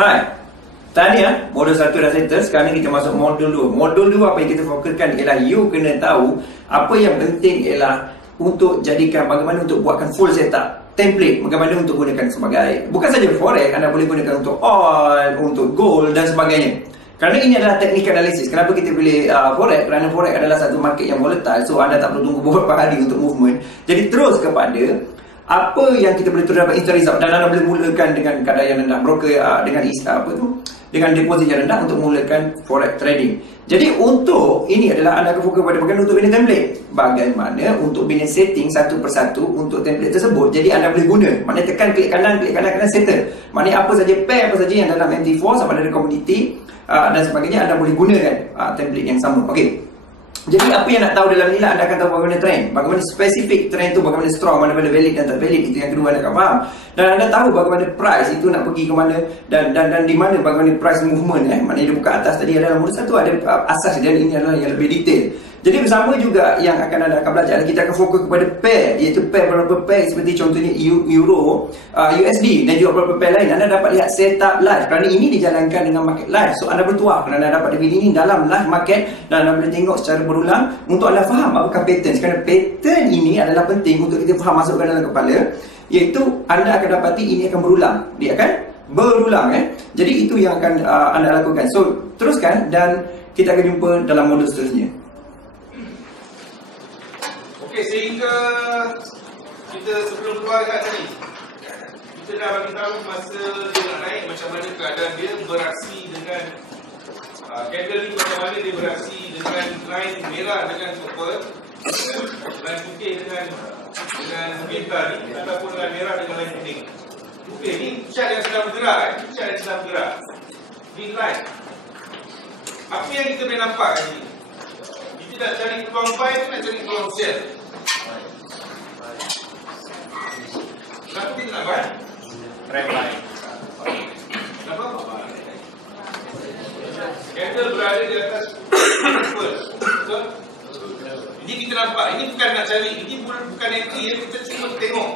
Hai, tadi modul 1 dah settle. Sekarang ni kita masuk modul 2. Modul 2 apa yang kita fokuskan ialah you kena tahu apa yang penting ialah untuk jadikan bagaimana untuk buatkan full setup template, bagaimana untuk gunakan sebagai bukan saja forex, anda boleh gunakan untuk oil, untuk gold dan sebagainya. Kerana ini adalah teknik analisis. Kenapa kita pilih forex? Kerana forex adalah satu market yang volatile, so anda tak perlu tunggu beberapa hari untuk movement. Jadi terus kepada apa yang kita boleh terus dapat instant result, dan anda boleh mulakan dengan kadar yang rendah, broker dengan deposit yang rendah untuk mulakan forex trading. Jadi untuk ini adalah anda akan fokus pada bagaimana untuk bina template, bagaimana untuk bina setting satu persatu untuk template tersebut. Jadi anda boleh guna, maknanya tekan klik kanan settle. Maknanya apa saja pair, apa saja yang dalam MT4 sama ada komoditi dan sebagainya, anda boleh gunakan template yang sama. Okey. Jadi apa yang nak tahu dalam ni lah, anda akan tahu bagaimana trend, bagaimana spesifik trend tu, bagaimana strong, mana valid dan tak valid. Itu yang kedua anda akan faham. Dan anda tahu bagaimana price itu nak pergi ke mana dan di mana bagaimana price movement maknanya dia buka atas tadi adalah modul 1 ada asas, dan ini adalah yang lebih detail. Jadi bersama juga yang anda akan belajar, kita akan fokus kepada pair, iaitu pair beberapa pair seperti contohnya Euro, USD dan juga beberapa pair lain. Anda dapat lihat setup live kerana ini dijalankan dengan market live. So anda bertuah kerana anda dapat DVD ini dalam live market dan anda boleh tengok secara berulang untuk anda faham apakah pattern. Kerana pattern ini adalah penting untuk kita faham, masukkan dalam kepala, iaitu anda akan dapati ini akan berulang. Dia akan berulang Jadi itu yang akan anda lakukan. So teruskan dan kita akan jumpa dalam modul seterusnya. Okey, sehingga kita sebelum keluar dekat tadi, kita dah bagi tahu masa dia nak naik macam mana keadaan dia beraksi dengan candle ni, macam mana dia beraksi dengan line merah dengan purple, line putih dengan bintang ni, ataupun line merah dengan line kuning. Okey, ni chart yang sedang bergerak, chart yang sedang bergerak. Ni line. Apa yang kita boleh nampak kat sini? Kita nak cari peluang buy ke nak cari peluang sell? Kenapa kita nak buy? Trend line. Kenapa? Candle berada di atas purple. Betul? Ini kita nampak. Ini bukan nak cari. Ini bukan entry. Kita cuma tengok.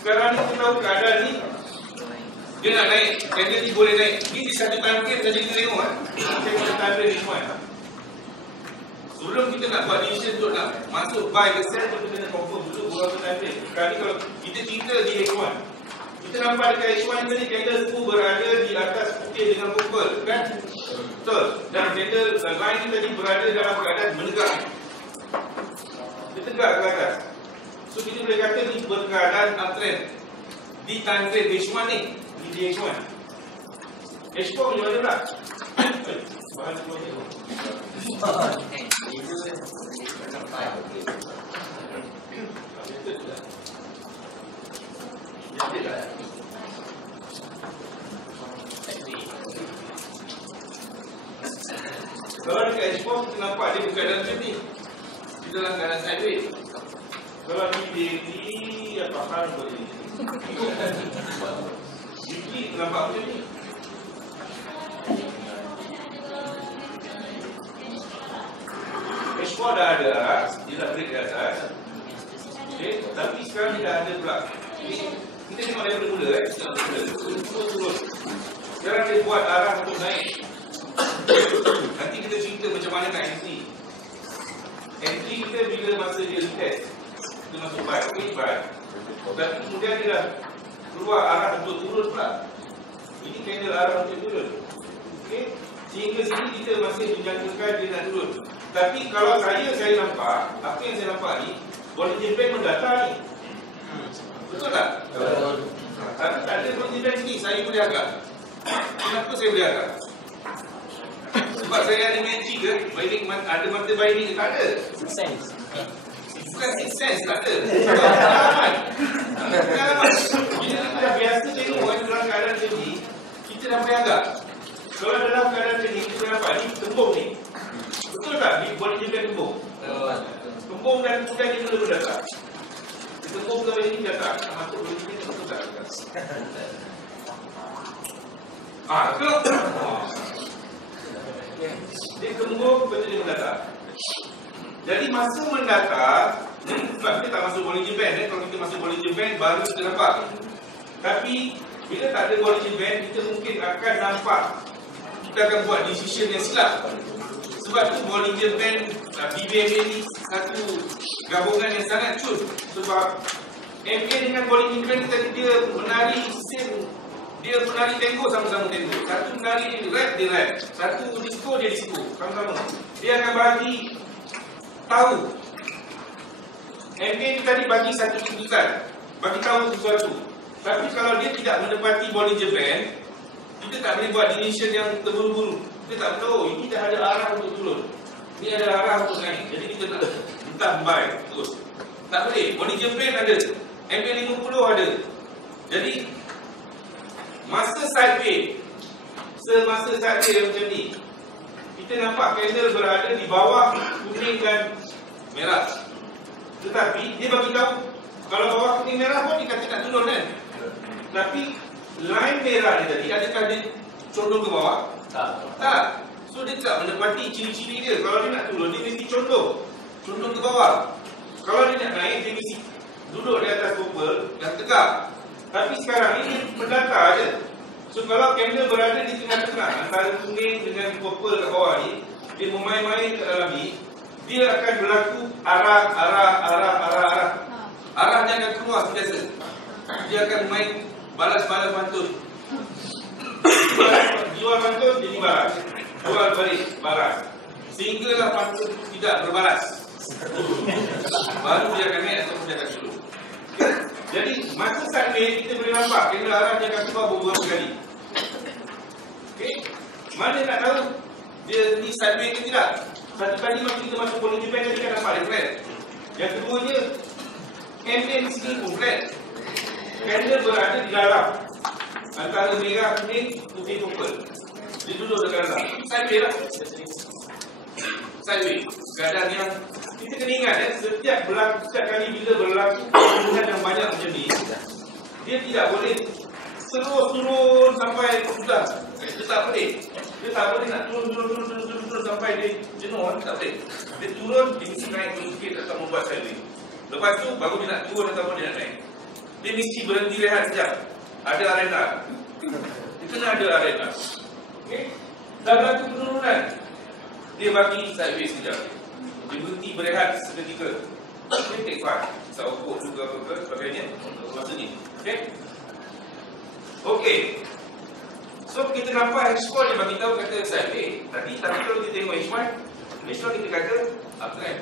Sekarang ni kita tahu keadaan ni dia nak naik. Candle ni boleh naik. Ini di satu time frame saja kita tengok. Tengok time frame ni semua. Sebelum kita nak buat decision untuk nak masuk buy ke sell, kita kena confirm dulu berapa time frame. Sekarang ni kalau kita cerita di H1, kita nampak dekat H1 tadi candle semua berada di atas putih dengan purple, kan? Betul. Dan candle line ni tadi berada dalam keadaan menegak. Dia tegak ke atas. So kita boleh kata ni berkeadaan uptrend di time frame H1 ni. Di H1. H4 macam mana pula? Bahan semua tengok. Kalau dekat H4 kita nampak dia berkeadaan macam ni. Dia dalam keadaan sideways. Kalau ni apa hal boleh ni nampak macam ni. H4 dah ada, dia dah break di atas. Okay. Tapi sekarang dia dah ada pula. Kita tengok daripada mula turun. Sekarang dia buat arah untuk naik. Nanti kita cerita macam mana nak entry. Entry kita bila masa dia retest, kita masuk buy, okay, buy. Dan kemudian dia dah keluar arah untuk turun pula. Ini candle arah untuk turun. Okay. Sehingga sini kita masih menjangkakan dia nak turun. Tapi kalau saya nampak, apa yang saya nampak ni, Bollinger Band mendata ni. Betul tak? Betul. Tapi tak ada Bollinger Band ni, saya boleh agak. Kenapa saya boleh agak? Sebab saya ada magic ke? Binding, ada mata binding ke? Tak ada. Six sense. Bukan six sense, tak ada. Pengalaman. Bila kita dah biasa tengok dalam keadaan macam ni, kita dah boleh agak. Kalau dalam keadaan macam ni, kita nampak ni, tembung ni. Betul tak? Bollinger Band tembung. Tembung dan kemudian dia mula berdatang. Tembung sampai ini datang. Masuk Bollinger Band betul tak? Betul. Dia tembung betul dia mendatang. Jadi masa mendatang, sebab kita tak masuk Bollinger Band. Kalau kita masuk Bollinger Band baru kita nampak. Tapi Bila tak ada Bollinger Band, kita mungkin akan nampak kita akan buat decision yang silap. Sebab tu Bollinger Band, BBMA ni satu gabungan yang sangat cun. Sebab MA dengan Bollinger Band tadi dia menari scene, dia menari tango sama-sama tango. Satu menari rap, dia rap. Satu disco, dia disco. Sama-sama. Dia akan bagi tahu. MA ni tadi bagi satu keputusan, bagi tahu sesuatu. Tapi kalau dia tidak menepati Bollinger Band, kita tak boleh buat decision yang terburu-buru. Kita tak tahu, ini dah ada arah untuk turun, ini ada arah untuk naik. Jadi kita tak entah buy terus. Tak boleh. Bollinger Band ada, MP50 ada. Jadi masa sideway, semasa sideway macam ni, kita nampak candle berada di bawah kuning dan merah. Tetapi dia bagi tahu kalau bawah kuning merah pun dia kata nak turun kan. Tapi line merah ni tadi, adakah dia condong ke bawah? Tak. So dia tak menepati ciri-ciri dia. Kalau dia nak turun, dia mesti condong ke bawah. Kalau dia nak naik, dia mesti duduk di atas purple yang tegak. Tapi sekarang ini mendatar je. So kalau candle berada di tengah-tengah antara kuning dengan purple kat bawah ni, dia memain-main ke dalam ni, dia akan berlaku arah. Arahnya akan keluar biasa. Dia akan main balas-balas pantun. Jual pantun jadi balas, jual balik balas, sehinggalah pantun tidak berbalas. Baru dia akan naik ataupun dia akan turun. Jadi masa sideway kita boleh nampak kena arah dia akan keluar beberapa kali. Okay? Mana nak tahu dia ni sideway ke tidak? Satu kali masa kita masuk Bollinger Band tadi kan nampak dia flat. Yang keduanya, candle di sini pun flat. Candle berada di dalam antara merah, kuning, putih, purple. Dia duduk dekat dalam. Sideway lah. Sideway. Keadaan yang kita kena ingat setiap kali bila berlaku pertumbuhan yang banyak macam ni, dia tidak boleh terus turun sampai sudah. Dia tak boleh. Dia tak boleh nak turun sampai dia jenuh. Tak boleh. Dia turun, dia mesti naik turun sikit atau membuat sideway. Lepas tu baru dia nak turun ataupun dia nak naik. Dia mesti berhenti rehat sekejap. Ada arena. Dia kena ada arena. Okay? Dah berlaku penurunan, dia bagi sideway sekejap. Dia berhenti berehat seketika. Dia take fast. Bisa ukur juga apa sebagainya untuk masa ni. Okay? Okay. So kita nampak H4 dia bagi tahu kata sideway. Tapi kalau kita tengok H1 kita kata uptrend.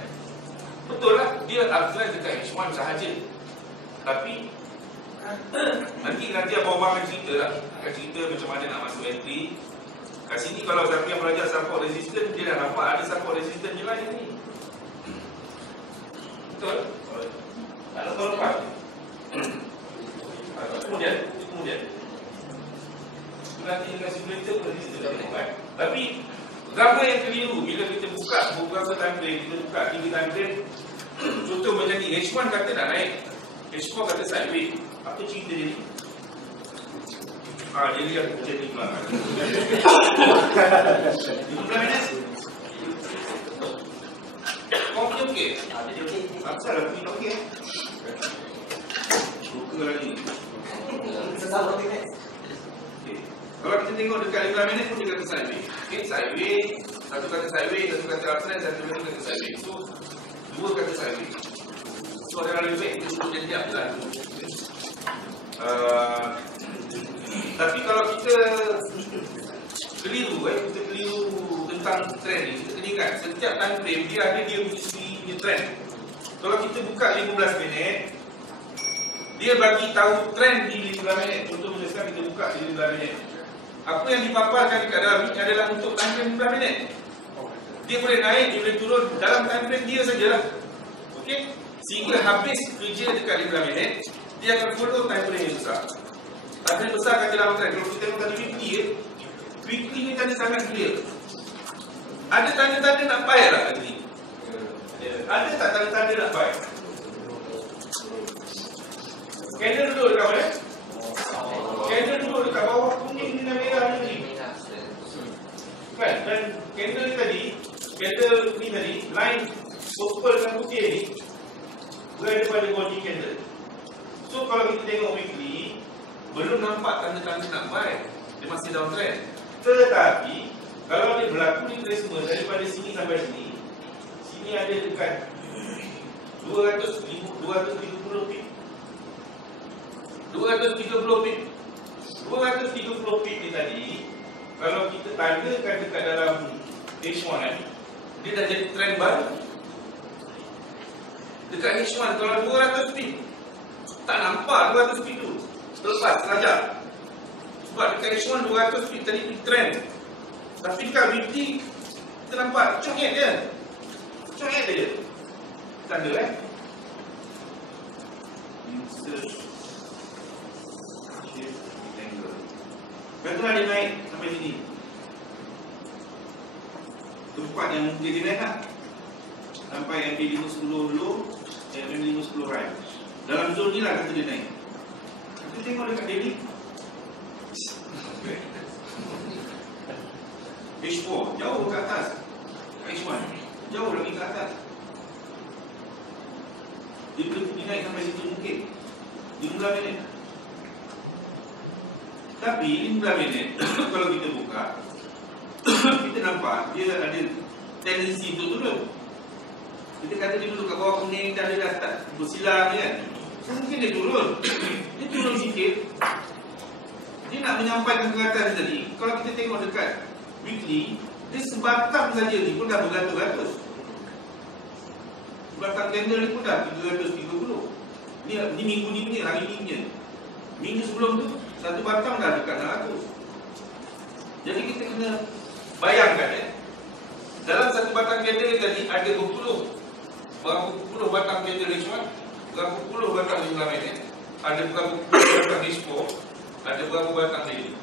Betul lah, dia uptrend dekat H1 sahaja. Tapi nanti abang akan cerita lah. Akan cerita macam mana nak masuk entry. Kat sini kalau siapa yang belajar support resistance, dia dah nampak ada support resistance je lain ni. Betul? Tak lepas. Kemudian nanti dengan simulator pun resistance dah tengok. Tapi gambar yang keliru bila kita buka beberapa time frame, kita buka 3 time frame. Contoh macam ni, H1 kata nak naik, H4 kata sideway. Apa cerita dia ni? Dia lihat macam ni pula. 15 minit? Kopi okey? Dia okey. Asal lah kopi okey? Buka lagi. Sesama okey kan? Kalau kita tengok dekat 15 minit pun dia kata sideway. Okay, sideway. Satu kata sideway, satu kata uptrend, satu kata sideway. So, dua kata sideway. So, ada lebih baik kita duduk jadiap je lah. Tapi kalau kita keliru kita keliru tentang trend ni, kita kena ingat setiap time frame dia ada dia punya trend. Kalau kita buka 15 minit, dia bagi tahu trend di 15 minit. Contoh macam sekarang kita buka di 15 minit, apa yang dipaparkan dekat dalam ni adalah untuk time frame 15 minit. Dia boleh naik, dia boleh turun dalam time frame dia sajalah. Okey, sehingga habis kerja dekat 15 minit, dia akan follow time frame yang besar. Time frame besar kata dalam trend. Kalau kita tengok tadi weekly ni tanda sangat clear. Ada tanda-tanda nak buy lah tadi ni. Ada tak tanda-tanda nak buy? Candle duduk dekat mana? Candle duduk dekat bawah kuning dengan merah ni. Kan? Dan candle ni tadi, line purple dan putih ni berada pada body candle. So kalau kita tengok weekly, belum nampak tanda-tanda nak buy. Dia masih downtrend. Tetapi kalau dia berlaku retracement daripada sini sampai sini, sini ada dekat 230 pip. 230 pip. 230 pip ni tadi, kalau kita tandakan dekat dalam H1, dia dah jadi trend baru. Dekat H1 kalau 200 pip, tak nampak 200 pip tu. Terlepas terajak. Sebab dekat H1 200 pip tadi trend. Tapi dekat weekly kita nampak congek dia. Congek dia. Tanda insert shift angle. Katalah dia naik sampai sini. Tempat yang mungkin dia naik tak? Sampai MD510 dulu, MD510 right. Dalam zone ni lah kata dia naik. Kita tengok dekat daily H4 jauh ke atas, H1 jauh lagi ke atas. Dia naik sampai situ mungkin 15 minit. Tapi 15 minit kalau kita buka kita nampak dia ada tendensi untuk turun. Kita kata dia duduk kat bawah kuning dan dia dah start bersilang kan. Mungkin dia turun. Dia turun sikit. Dia nak menyampaikan ke atas tadi. Kalau kita tengok dekat weekly, dia sebatang saja ni pun dah beratus-ratus. Sebatang candle ni pun dah 330. Ni minggu ni punya, hari ni punya. Minggu sebelum tu, satu batang dah dekat 600. Jadi kita kena bayangkan dalam satu batang candle ni tadi ada berapa puluh batang candle H1, berapa puluh batang 15 minit, ada berapa puluh batang H4, ada berapa batang daily.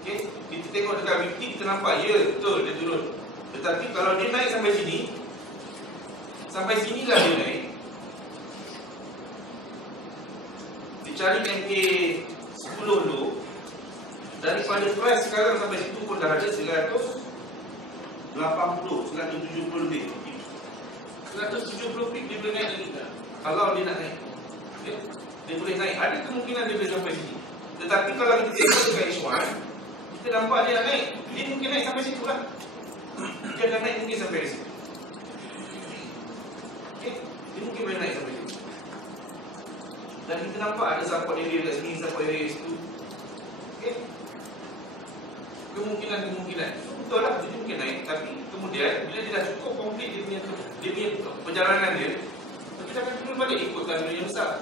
Okay? Kita tengok dekat weekly, kita nampak ya betul dia turun. Tetapi kalau dia naik sampai sini, sampai sinilah dia naik. Dicari MA 10 dulu. Daripada price sekarang sampai situ pun dah ada 180, 170 lebih. 170 pip dia boleh naik lagi. Kalau dia nak naik, okay? Dia boleh naik. Ada kemungkinan dia boleh sampai sini. Tetapi kalau kita tengok dekat H1, kita nampak dia nak naik. Dia mungkin naik sampai situ lah. Dia akan naik mungkin sampai situ. Okay? Dia mungkin boleh naik sampai situ. Dan kita nampak ada support area kat sini, support area situ. Okay? Kemungkinan betul lah dia mungkin naik. Tapi kemudian bila dia dah cukup komplit dia punya perjalanan dia, kita akan turun balik ikut tanda yang besar.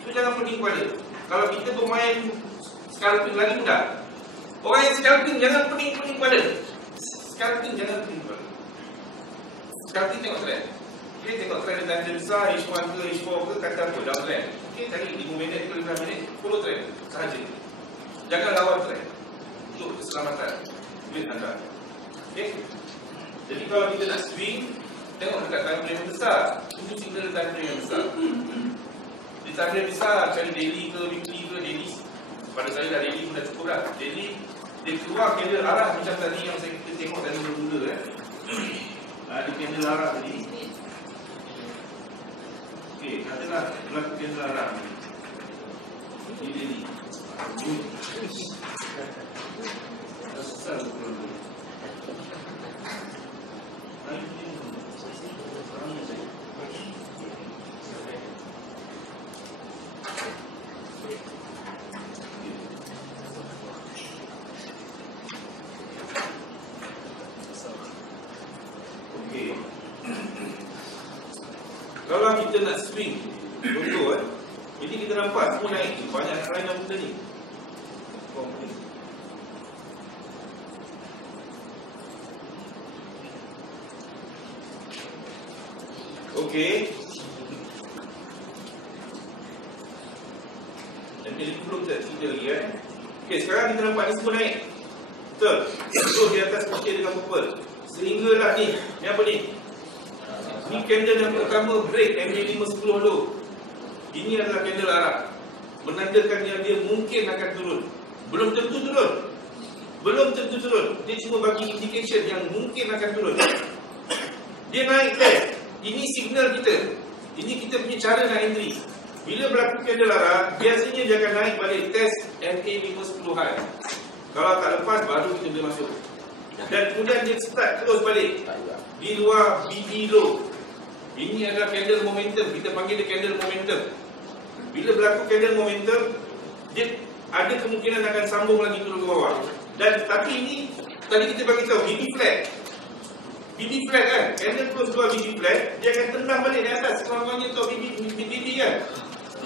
Itu jangan pening kepala. Kalau kita bermain scalping lagi mudah. Orang yang scalping jangan pening kepala. Scalping jangan pening kepala. Scalping tengok trend. Okay, tengok trend tanda besar H1 ke H4 ke kata apa downtrend. Okay, tadi 5 minit ke 15 minit follow trend sahaja. Jangan lawan trend untuk keselamatan duit anda. Okay. Jadi kalau kita nak swing, tengok dekat time frame yang besar. Tunggu signal time frame yang besar. Di time frame besar, cari daily ke weekly ke daily. Pada saya dah daily pun dah cukup dah. Daily dia keluar candle arah macam tadi yang kita tengok tadi mula-mula ada candle arah tadi. Okey, katalah berlaku candle arah ini daily. Susah betul. Okey. Kalau kita nak swing, contoh jadi kita nampak semua naik banyak kerana benda ni. Okey. Jadi belum cerita lagi Okey, sekarang kita nampak ni semua naik. Betul. Terus di atas putih dengan purple. Sehinggalah ni apa ni? Ni candle yang pertama break MA510 dulu. Ini adalah candle arah. Menandakan yang dia mungkin akan turun. Belum tentu turun. Belum tentu turun. Dia cuma bagi indication yang mungkin akan turun. Dia naik test. Ini signal kita. Ini kita punya cara nak entry. Bila berlaku candle arah, biasanya dia akan naik balik test MA510 high. Kalau tak lepas, baru kita boleh masuk. Dan kemudian dia start terus balik di luar BD low. Ini adalah candle momentum. Kita panggil dia candle momentum. Bila berlaku candle momentum, dia ada kemungkinan akan sambung lagi turun ke bawah. Dan tapi ini tadi kita bagi tahu BB flat. BB flat kan, candle close luar BB flat, dia akan tendang balik di atas. Kalau-kalanya tahu BB kan,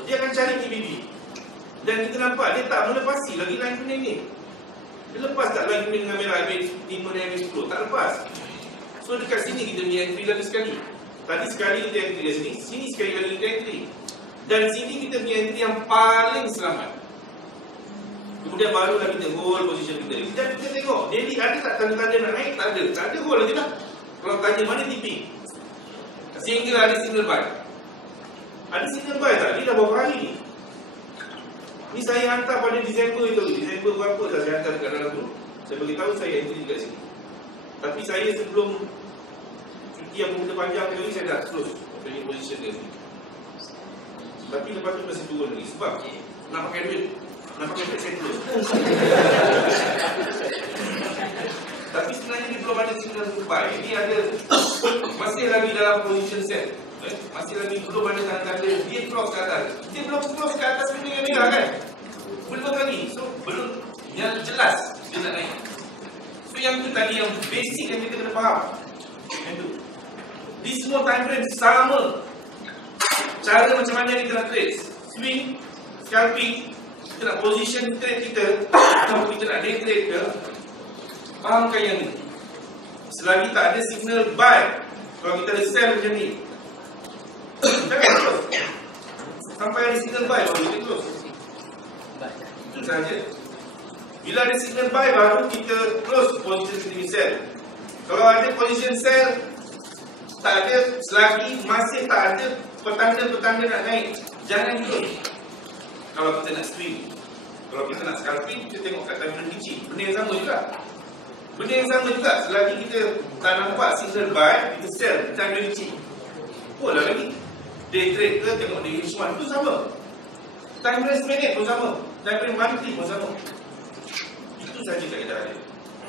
dia akan cari BB. Dan kita nampak dia tak melepasi lagi line kuning ni. Dia lepas tak line kuning dengan merah, MA5 dan MA10? Tak lepas. So dekat sini kita punya entry lagi sekali. Tadi sekali kita entry dari sini, sini sekali lagi kita entry. Dan sini kita punya entry yang paling selamat. Kemudian barulah kita hold position kita. Kita tengok, daily ada tak tanda-tanda nak naik? Tak ada. Tak ada hold lagi lah. Kalau tanya mana tipping? Sehingga ada signal buy. Ada signal buy tak? Dia dah berapa hari ni? Ni saya hantar pada Disember itu. Disember berapa dah saya hantar dekat dalam tu. Saya beritahu saya entry dekat sini. Tapi saya sebelum cuti yang muda panjang tadi, saya dah close opening position dia sini. Tapi lepas tu masih turun lagi. Sebab nak pakai duit. Nak pakai duit saya close. Tapi sebenarnya dia belum ada signal buy. Ini ada masih lagi dalam position set. Masih lagi belum ada tanda-tanda dia cross ke atas. Dia belum cross ke atas kuning yang merah kan? Belum lagi. So belum yang jelas dia nak naik. So yang tu tadi yang basic yang kita kena faham. Yang tu. Di semua time frame sama. Cara macam mana kita nak trade. Swing, scalping, kita nak position trade kita, atau kita nak day trade ke, fahamkan yang ni. Selagi tak ada signal buy, kalau kita ada sell macam ni, jangan close. Sampai ada signal buy baru kita close. Itu sahaja. Bila ada signal buy baru kita close position kita sell. Kalau ada position sell, tak ada, selagi masih tak ada petanda-petanda nak naik, jangan close. Kalau kita nak swing, kalau kita nak scalping, kita tengok kat time frame kecil. Benda yang sama juga. Benda yang sama juga. Selagi kita tak nampak signal buy, kita sell time frame kecil. Oh lah lagi. Day trade ke, tengok day H1 tu sama. Time frame seminit pun sama. Time frame monthly pun sama. Itu sahaja kaedah dia.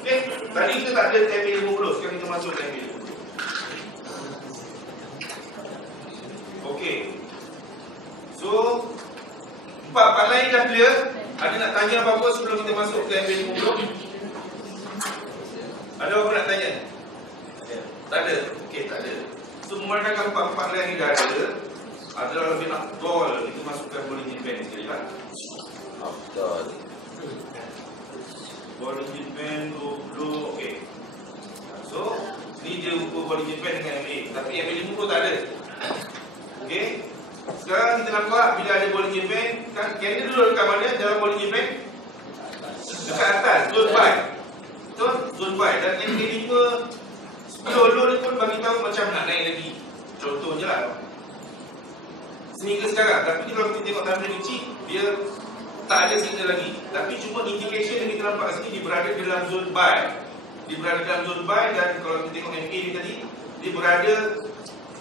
Okay. Tadi kita tak ada MA50, sekarang kita masuk ke MA50. Okay. So part lain dah clear. Ada nak tanya apa-apa sebelum kita masuk ke MA50? Ada apa nak tanya? Tak ada? Okey, tak ada. So memandangkan part lain ni dah ada, adalah lebih afdal kita masukkan Bollinger Band sekali lah. Afdal Bollinger Band 20. Okey. So ni dia ukur Bollinger Band dengan MA. Tapi MA50 tak ada. Okey. Sekarang kita nampak bila ada Bollinger Band, kan candle dulu dekat mana dalam Bollinger Band? Dekat atas, zone buy. Betul? Zone buy. Dan MA5 low dia pun bagi tahu macam nak naik lagi. Contohnya lah. Sehingga sekarang, tapi kalau kita tengok time frame kecil, dia tak ada signal lagi. Tapi cuma indication yang kita nampak sini, dia berada dalam zone buy. Dia berada dalam zone buy, dan kalau kita tengok MA ni tadi, dia berada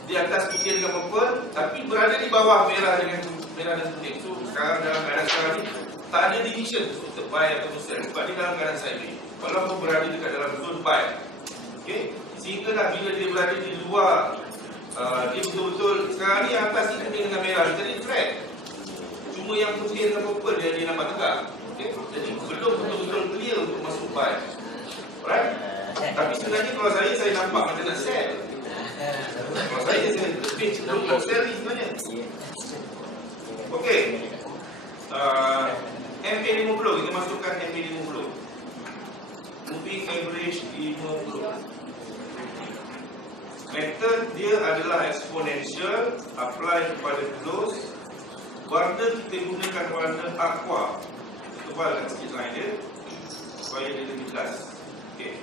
di atas putih dengan purple, tapi berada di bawah merah dengan merah dan kuning. So sekarang dalam keadaan sekarang ni tak ada division untuk buy atau sell, sebab dia dalam keadaan sideways. Walaupun berada dekat dalam zone buy. Okey, sehingga dah bila dia berada di luar, dia betul-betul sekarang ni atas ni kuning dengan merah, jadi flat. Cuma yang putih dengan purple dia nampak tegak. Okey, jadi belum betul-betul clear untuk masuk buy. Alright? Tapi sebenarnya kalau saya nampak macam nak sell. Kalau saya lebih cenderung untuk sell ni sebenarnya. Okey. MA50, kita masukkan MA50. Moving average 50. Method dia adalah exponential, apply kepada close. Warna kita gunakan warna aqua. Tebalkan sikit line dia supaya dia lebih jelas. Okey.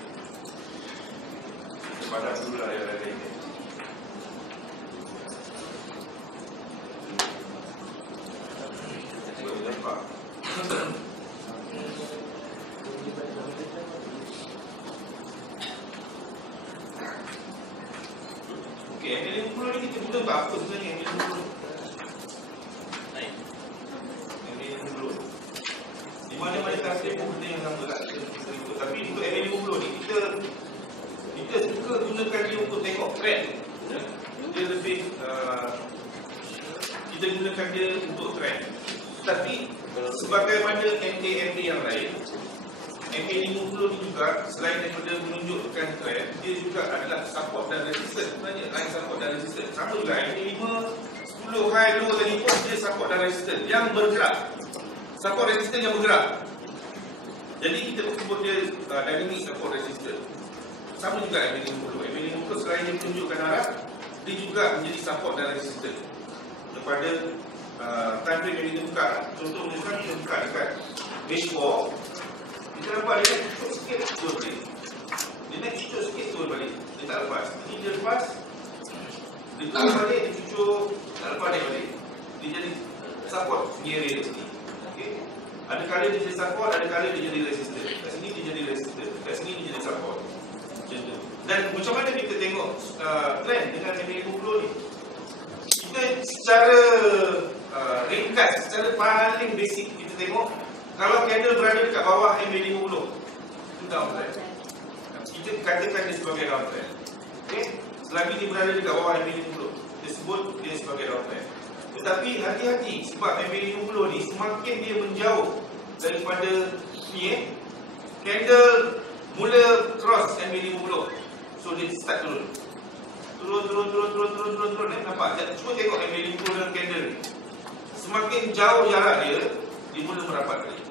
Kita padat dulu lah yang lain ni. Boleh nampak. Okey, MA50 ni kita guna untuk apa sebenarnya MA50? dengan tempoh benda yang sama lah. Tapi untuk MA50 ni kita suka gunakan dia untuk tengok trend. Dia lebih kita gunakan dia untuk trend. Tapi sebagaimana MA yang lain, MA50 ni juga selain daripada menunjukkan trend, dia juga adalah support dan resistance. Sebenarnya line support dan resistance sama juga. MA5 10 high low tadi pun dia support dan resistance yang bergerak. Support resistance yang bergerak. Jadi kita sebut dia dynamic support resistance. Sama juga MA50. MA50 selain dia menunjukkan arah, dia juga menjadi support dan resistance kepada time frame yang kita buka. Contoh misalkan kita buka dekat dashboard, kita nampak dia naik cucuk sikit turun balik. Dia naik cucuk sikit turun balik. Dia tak lepas. Ini dia lepas, dia turun balik, dia cucuk, tak lepas naik balik. Dia jadi support ni area di sini. Okay. Ada kali dia jadi support, ada kali dia jadi resistance. Kat sini dia jadi resistance, kat sini dia jadi support. Macam tu. Dan macam mana kita tengok trend dengan MA50 ni? Kita secara ringkas, secara paling basic kita tengok, kalau candle berada dekat bawah MA50, itu down trend. Kita katakan dia sebagai down trend. Okay? Selagi dia berada dekat bawah MA50, kita sebut dia sebagai down trend. Tetapi hati-hati sebab MA50 ni semakin dia menjauh daripada ni, candle mula cross MA50, so dia start turun. Turun, nampak? Cuba tengok MA50 dengan candle ni. Semakin jauh jarak dia, dia mula merapat balik.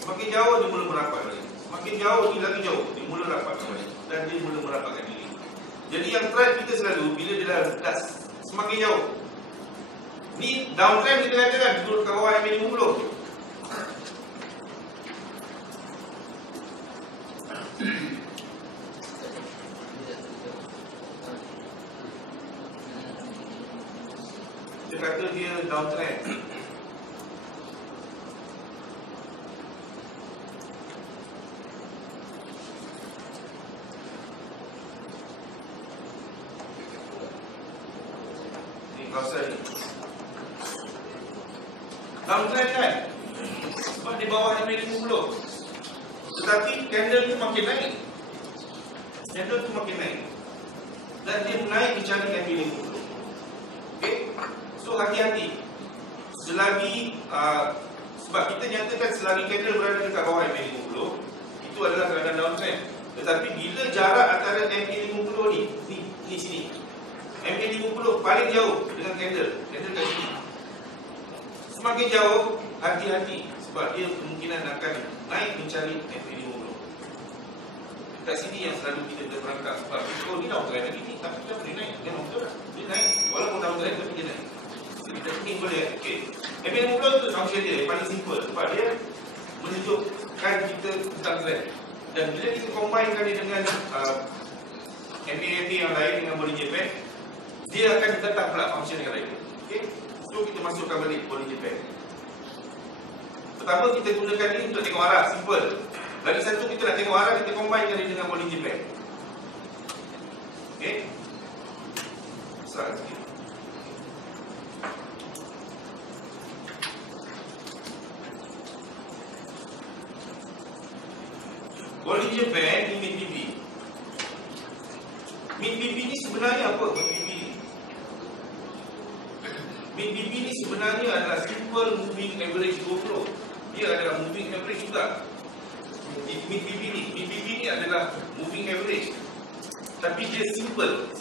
Semakin jauh, dia mula merapat balik. Semakin jauh, dia lagi jauh, dia mula rapat balik. Dan dia mula merapatkan diri. Jadi yang trend kita selalu, bila dia dah semakin jauh, ni downtrend kita katakan, turun ke bawah MA50. Kita kata dia downtrend. Ni kawasan ni downtrend kan? Sebab di bawah MA50. Tetapi candle tu makin naik. Candle tu makin naik. Dan dia naik mencari MA50. Okay? So hati-hati. Selagi sebab kita nyatakan selagi candle berada dekat bawah MA50, itu adalah keadaan downtrend. Tetapi bila jarak antara MA50 ni sini, MA50 paling jauh dengan candle kat sini, semakin jauh, hati-hati sebab dia kemungkinan akan naik mencari MA50. Kat sini yang selalu kita terperangkap sebab ni downtrend lagi ni, tapi dia boleh naik. Dia betul lah. Dia naik, walaupun downtrend tapi dia naik. Kita thinking boleh. Okay. MA50 tu function dia paling simple sebab dia menunjukkan kita tentang trend. Dan bila kita combinekan dia dengan MA yang lain dengan Bollinger Band, dia akan tetap pula function yang lain. Okay. So kita masukkan balik Bollinger Band. Pertama kita gunakan ini untuk tengok arah, simple. Lagi satu kita nak tengok arah, kita combinekan dia dengan Bollinger Band. Okay. Besar sikit. Bollinger Band ni mid-BB. Mid-BB ni sebenarnya apa? Mid-BB ni sebenarnya adalah simple moving average go flow. Dia adalah moving average juga. Mid-BB ni adalah moving average. Tapi dia simple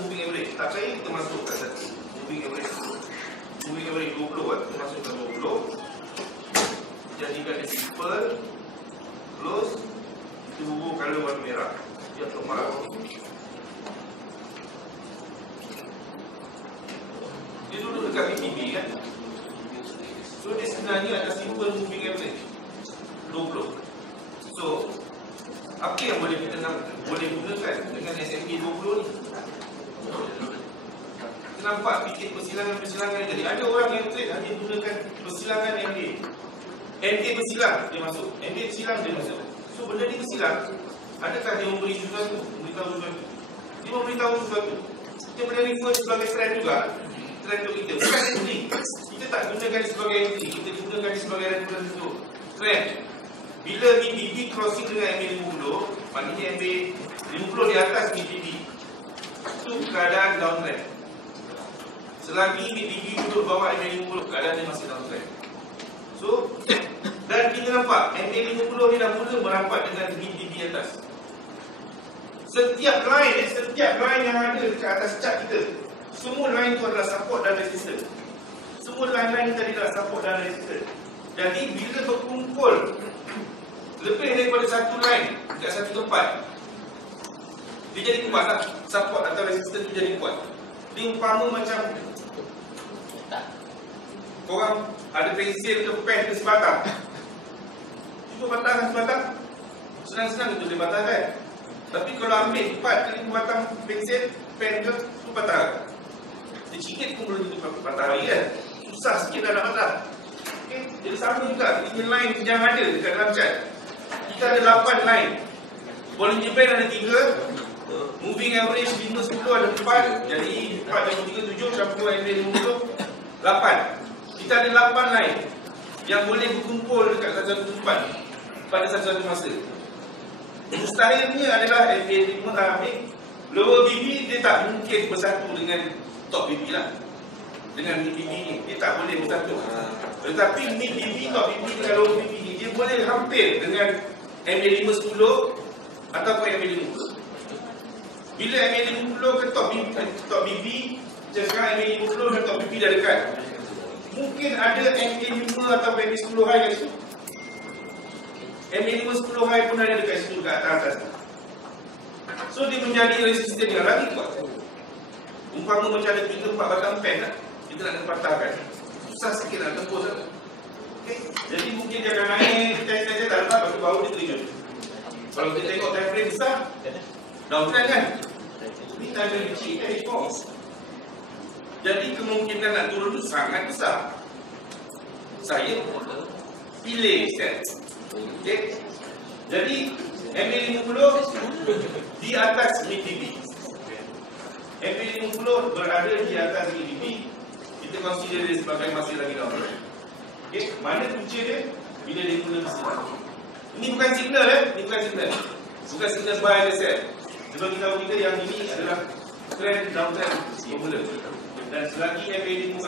moving average. Tak payah kita masuk kat satu moving average go flow kita masukkan go flow. Jadikan dia simple, close. Itu hubung color warna merah. Dia kemarau. Dia duduk dekat BTB kan. So dia sebenarnya adalah simple moving average 20. So apa yang boleh kita boleh gunakan dengan S&P 20 ni? Kita nampak fikir persilangan. Jadi ada orang yang trade hanya gunakan persilangan MA. MA bersilang dia masuk. MA bersilang dia masuk. So benda ni bersilang. Adakah dia memberi sesuatu? Memberitahu sesuatu? Dia memberitahu sesuatu. Kita boleh refer sebagai trend juga. Trend untuk kita. Bukan entry. Kita tak gunakan sebagai entry. Kita gunakan sebagai reference untuk trend. Bila BBB crossing dengan MA50, maknanya MA50 di atas BBB, itu keadaan downtrend. Selagi BBB duduk bawah MA50, keadaan dia masih downtrend. So, dan kita nampak MA50 ni dah mula merapat dengan BBB atas. Setiap line yang ada dekat atas chart kita, semua line tu adalah support dan resistance. Semua line-line tadi adalah support dan resistance. Jadi bila berkumpul lebih daripada satu line dekat satu tempat, dia jadi kuat lah. Support atau resistance tu jadi kuat. Dia umpama macam korang ada pensil ke pen ke sebatang, cuba batang sebatang, senang-senang itu dia batang kan. Tapi kalau ambil 4 kali batang pensil, pen ke, tu patah. Dia cingit pun belum tentu patah lagi kan. Susah sikit dah nak patah. Okay. Jadi sama juga ini line yang ada dekat dalam chart. Kita ada 8 line. Bollinger Band ada 3. Moving average 5-10 ada 4. Jadi 4 dan 3, 7 campur MA50, 8. Kita ada 8 line yang boleh berkumpul dekat satu tempat pada satu masa. Mustahilnya adalah MA5 lower BB dia tak mungkin bersatu dengan top BB lah. Dengan BB ni dia tak boleh bersatu. Tetapi mid BB, top BB dengan lower BB ni dia boleh hampir dengan MA510 ataupun MA50. Bila MA50 ke top BB, sekarang MA50 dan top BB dah dekat. Mungkin ada MA5 atau MA10 high kat situ. MA510 high pun ada dekat situ, dekat atas. So dia menjadi resisten yang lagi kuat. Umpama macam ada 3-4 batang pen lah, kita nak patahkan, susah sikit nak tembus lah. Okay. Jadi mungkin dia akan naik, test tak dapat, lepas tu baru dia terjun. Kalau kita tengok time frame besar, downtrend kan. Ini time frame kecil kan, H4. Jadi kemungkinan nak turun tu sangat besar. Saya pilih set. Okay. Jadi MA50 di atas mid-BB. MA50 berada di atas mid-BB. Kita consider dia sebagai masih lagi downtrend. Okay. Mana punca dia? Bila dia mula bersinar. Ini bukan signal Ini bukan signal. Bukan signal buy and sell. Sebab kita tahu kita yang ini adalah trend downtrend bermula. Dan selagi MA50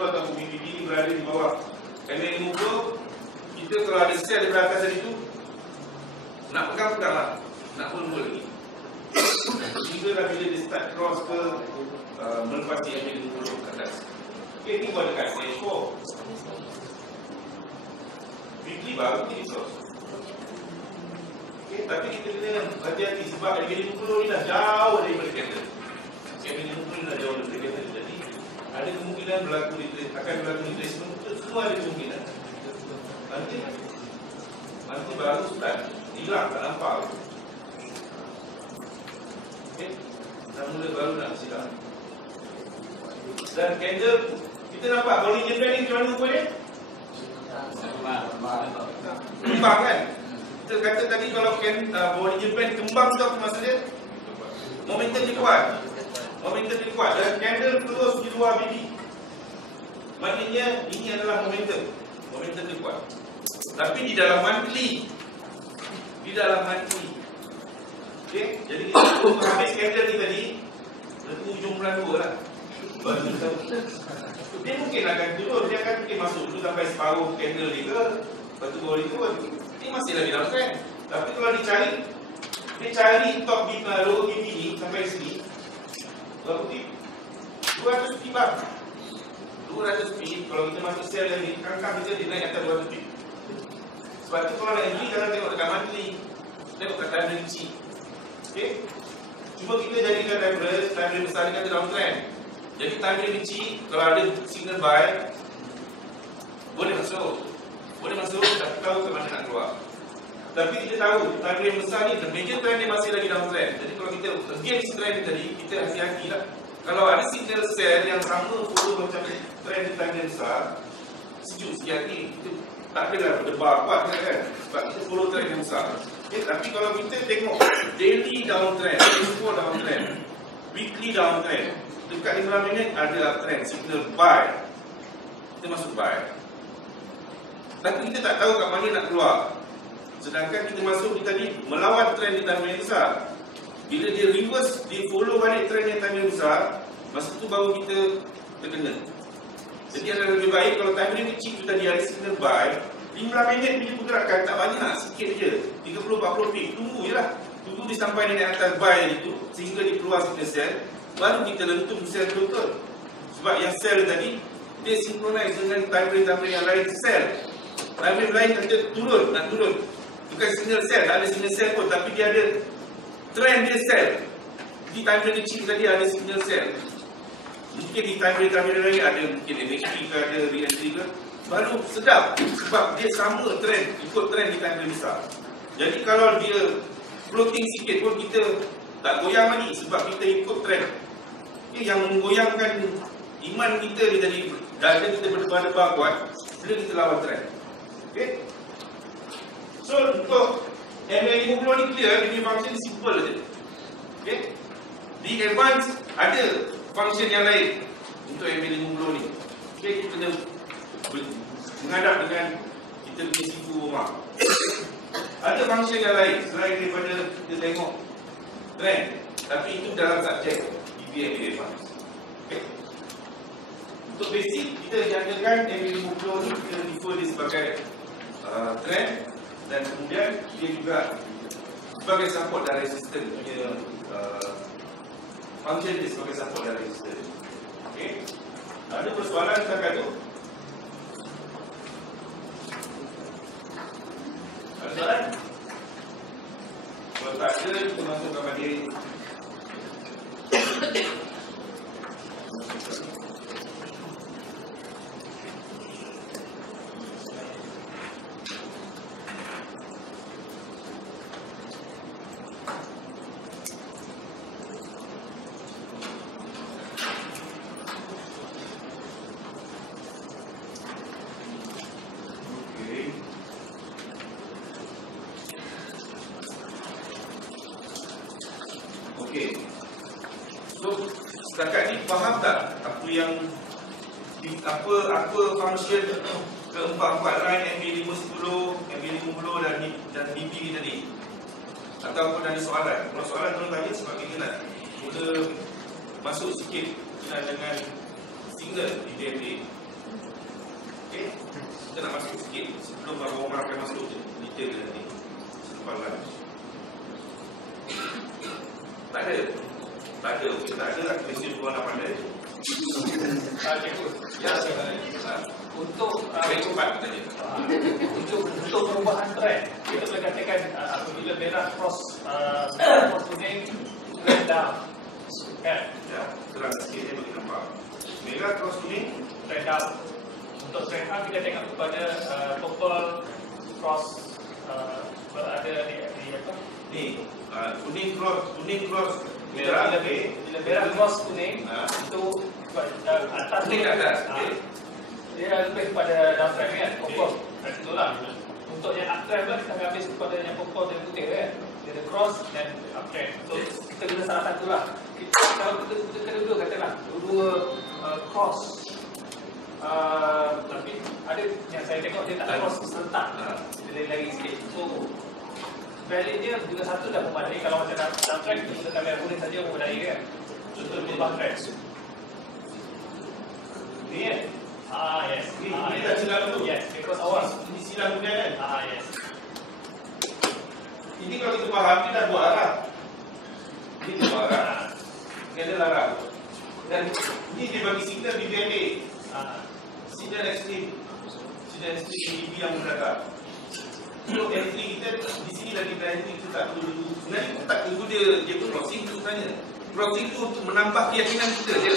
atau BBB ini berada di bawah MA50, kita kalau ada sell di atas tadi tu, nak pegang lah, nak pun lagi. Hinggalah bila dia start cross ke melepasi MA50 ke atas. Okay, ni buat dekat stage 4. Weekly baru ni cross. Okay, tapi kita kena hati-hati sebab MA50 ni dah jauh daripada candle. MA50 ni dah jauh daripada candle. Jadi ada kemungkinan akan berlaku retracement. Semua ada kemungkinan. Nanti baru start hilang, tak nampak. Okay, dah mula baru nak silang. Dan candle kita nampak Bollinger Band ni macam mana rupa dia? Kembang kan? Kita kata tadi kalau Bollinger Band kembang tu apa maksud dia? Momentum dia kuat. Momentum dia kuat dan candle terus di luar BB. Maknanya ini adalah momentum. Momentum dia kuat. Tapi di dalam monthly. Okay, jadi kita habis candle ni tadi, itu ujung bulan 2 lah. Baru kita tahu. Dia mungkin akan turun, dia akan mungkin masuk dulu sampai separuh candle ni ke, lepas tu baru dia turun. Ini masih lagi dalam trend. Tapi kalau dia cari top BB, lower BB ni sampai sini, berapa pip? 200 pip bang. 200 pip, kalau kita masuk sell yang ni, kangkang kita dia naik atas 200 pip. Sebab tu kalau nak beli, jangan tengok dekat monthly, tengok kat time frame kecil. Okay? Cuma kita jadikan time frame besar ni kata downtrend. Jadi time frame kecil, kalau ada signal buy, boleh masuk, tapi tahu ke mana nak keluar. Tapi kita tahu time frame besar ni, the major trend dia masih lagi downtrend. Jadi kalau kita against trend tadi, kita hati-hati lah. Kalau ada signal sell yang sama follow macam trend di time frame besar, sejuk sikit hati, kita tak adalah berdebar kuat kan, sebab kita follow trend yang besar. Okay, tapi kalau kita tengok daily downtrend, day-to-day downtrend, weekly downtrend, dekat 15 minit ada uptrend, signal buy, kita masuk buy. Tapi kita tak tahu kat mana nak keluar. Sedangkan kita masuk di tadi melawan trend di time yang besar. Bila dia reverse, dia follow balik trend yang time yang besar, masa tu baru kita terkena. Jadi adalah lebih baik kalau time frame kecil tu tadi ada signal buy, 15 minit punya pergerakan tak banyak, sikit je, 30-40 pip, tunggu je lah. Tunggu dia sampai dia naik atas buy tadi tu, sehingga dia keluar signal sell, baru kita lentur sell betul-betul. Sebab yang sell tadi, dia synchronize dengan time frame yang lain sell. Time frame lain kata turun, nak turun. Bukan signal sell, tak ada signal sell pun, tapi dia ada trend dia sell. Di time frame kecil tadi ada signal sell. Mungkin di time frame lain ada mungkin MACD ke, ada re-entry ke, baru sedap sebab dia sama trend, ikut trend di time frame besar. Jadi kalau dia floating sikit pun kita tak goyang lagi sebab kita ikut trend. Yang menggoyangkan iman kita dia tadi, dada kita berdebar-debar kuat bila kita lawan trend. Okay? So untuk MA50 ni clear, dia punya function simple je. Okay? Di advance ada function yang lain untuk MA50 ni. Okay, kita kena menghadap dengan kita punya sifu rumah. Ada function yang lain selain daripada kita tengok trend, tapi itu dalam subjek DBM advance. Okay. Untuk basic kita jadikan MA50 ni kita refer dia sebagai trend, dan kemudian dia juga sebagai support dan resistance punya function dia sebagai support dan resistance. Okay. Ada persoalan setakat tu? Ada soalan? Kalau tak ada, kita masuk ke materi. Okey. So setakat ni faham tak apa yang apa function keempat-empat line MA50, MA50 dan DB ni tadi? Ataupun ada soalan? Kalau soalan tolong tanya sebab kita nak mula masuk sikit dengan signal di DMA. Okey. Kita nak masuk sikit sebelum orang akan masuk detail nanti selepas lunch. Tak ada. Okey, tak ada lah. Mesti tuan nak pandai. Ya, untuk untuk perubahan trend, kita boleh katakan apabila merah cross kuning, trend down. Kan? Ya, terang sikit dia bagi nampak. Merah cross kuning, trend down. Untuk trend up kita tengok kepada purple cross berada di apa? Ni, kuning cross merah. Bila merah cross kuning, itu atas Kuning kat atas. dia lebih kepada down trend kan, purple. Itulah. Untuk yang up trend kita akan habis kepada yang purple dan putih kan. Dia ada cross dan up trend. So kita guna salah satu lah. Kalau kita kena dua katalah, dua cross. Tapi ada yang saya tengok dia tak cross serentak. Dia lagi sikit. So value dia bila satu dah memadai. Kalau macam dalam track kita gunakan merah kuning saja memadai kan. Contoh berubah track. Ni kan? Yes. Ni dah silang tu. Yes, because awas. Ini silang kemudian kan? Yes. Ini kalau kita faham, dia dah buat arah. Ini dia buat arah. Dia ada arah. Dan ini dia bagi signal di BMA. Signal ekstrim. Signal ekstrim DB yang mendatang. Untuk entry kita di sini lagi entry kita tak perlu dulu. Sebenarnya kita tak tunggu dia pun crossing tu sebenarnya. Crossing tu untuk menambah keyakinan kita je.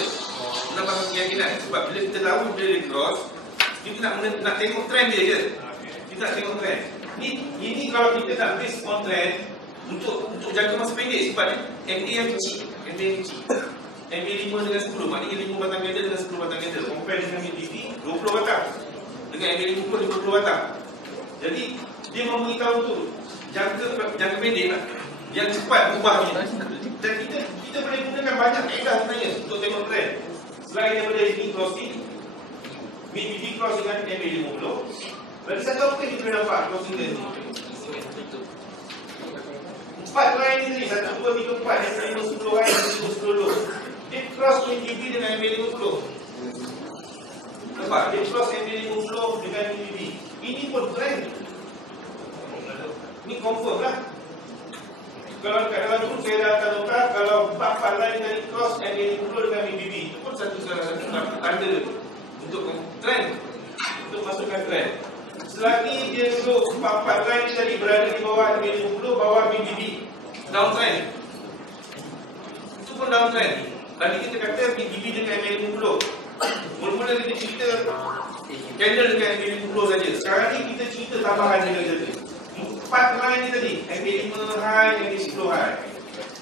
Menambah keyakinan. Sebab bila kita lawan dia cross, kita nak tengok trend dia je. Kita nak tengok trend. Ini kalau kita nak base on trend untuk jangka masa pendek sebab MA yang kecil. MA yang kecil. MA 5 dengan 10. Maknanya 5 batang candle dengan 10 batang candle. Compare dengan MACD 20 batang. Dengan MA 50 50 batang. Jadi dia memberitahu tu jangka pendek lah, yang cepat berubahnya. Dan kita boleh gunakan banyak kaedah sebenarnya untuk tengok trend. Selain daripada ini crossing, MACD cross dengan MA50, Lagi satu apa yang kita nampak cross signal ni? 4 line ni tadi, 1, 2, 3, 4, MA 50 line, MA 50 low. Dia cross MGB dengan MA 50. Nampak? Dia cross MA 50 dengan MGB. Ini pun trend. Ini confirm lah. Kalau kat dalam tu saya dah tahu kalau 4 line dari cross MA 50 dengan MGB, itu pun satu tanda untuk trend. Untuk masukkan trend. Selagi dia duduk 4 line tadi berada di bawah MA 50, bawah MGB, downtrend. Itu pun downtrend. Tadi kita kata MGB dengan MA 50. Mula-mula kita cerita candle dengan MA 50 saja. Sekarang ni kita cerita tambahan dengan saja. 4 line ni tadi, MA 5 high, MA 10 high,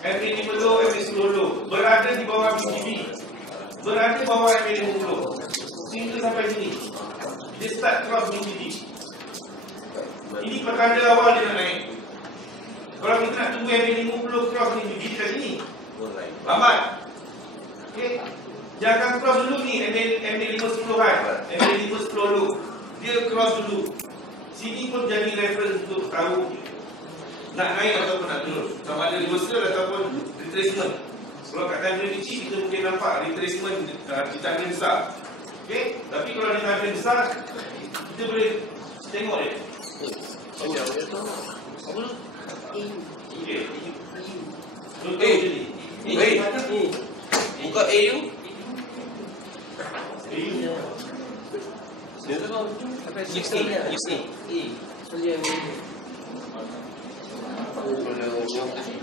MA 5 low, MA 10 low, berada di bawah MGB, berada di bawah MA 50. Sehingga sampai sini dia start cross MGB. Ini pertanda awal dia nak naik. Kalau kita nak tunggu MA 50 cross MGB dekat sini, lambat. Okay. Jangan cross dulu ni MA 50 high, MA 50 low. Dia cross dulu. Sini pun jadi reference untuk tahu nak naik ataupun nak turun. Sama ada reversal ataupun retracement. Kalau kat time frame kecil kita mungkin nampak retracement di tangga besar. Okay? Tapi kalau di tangga besar kita boleh tengok dia. Okay. Contoh jadi. Buka AU.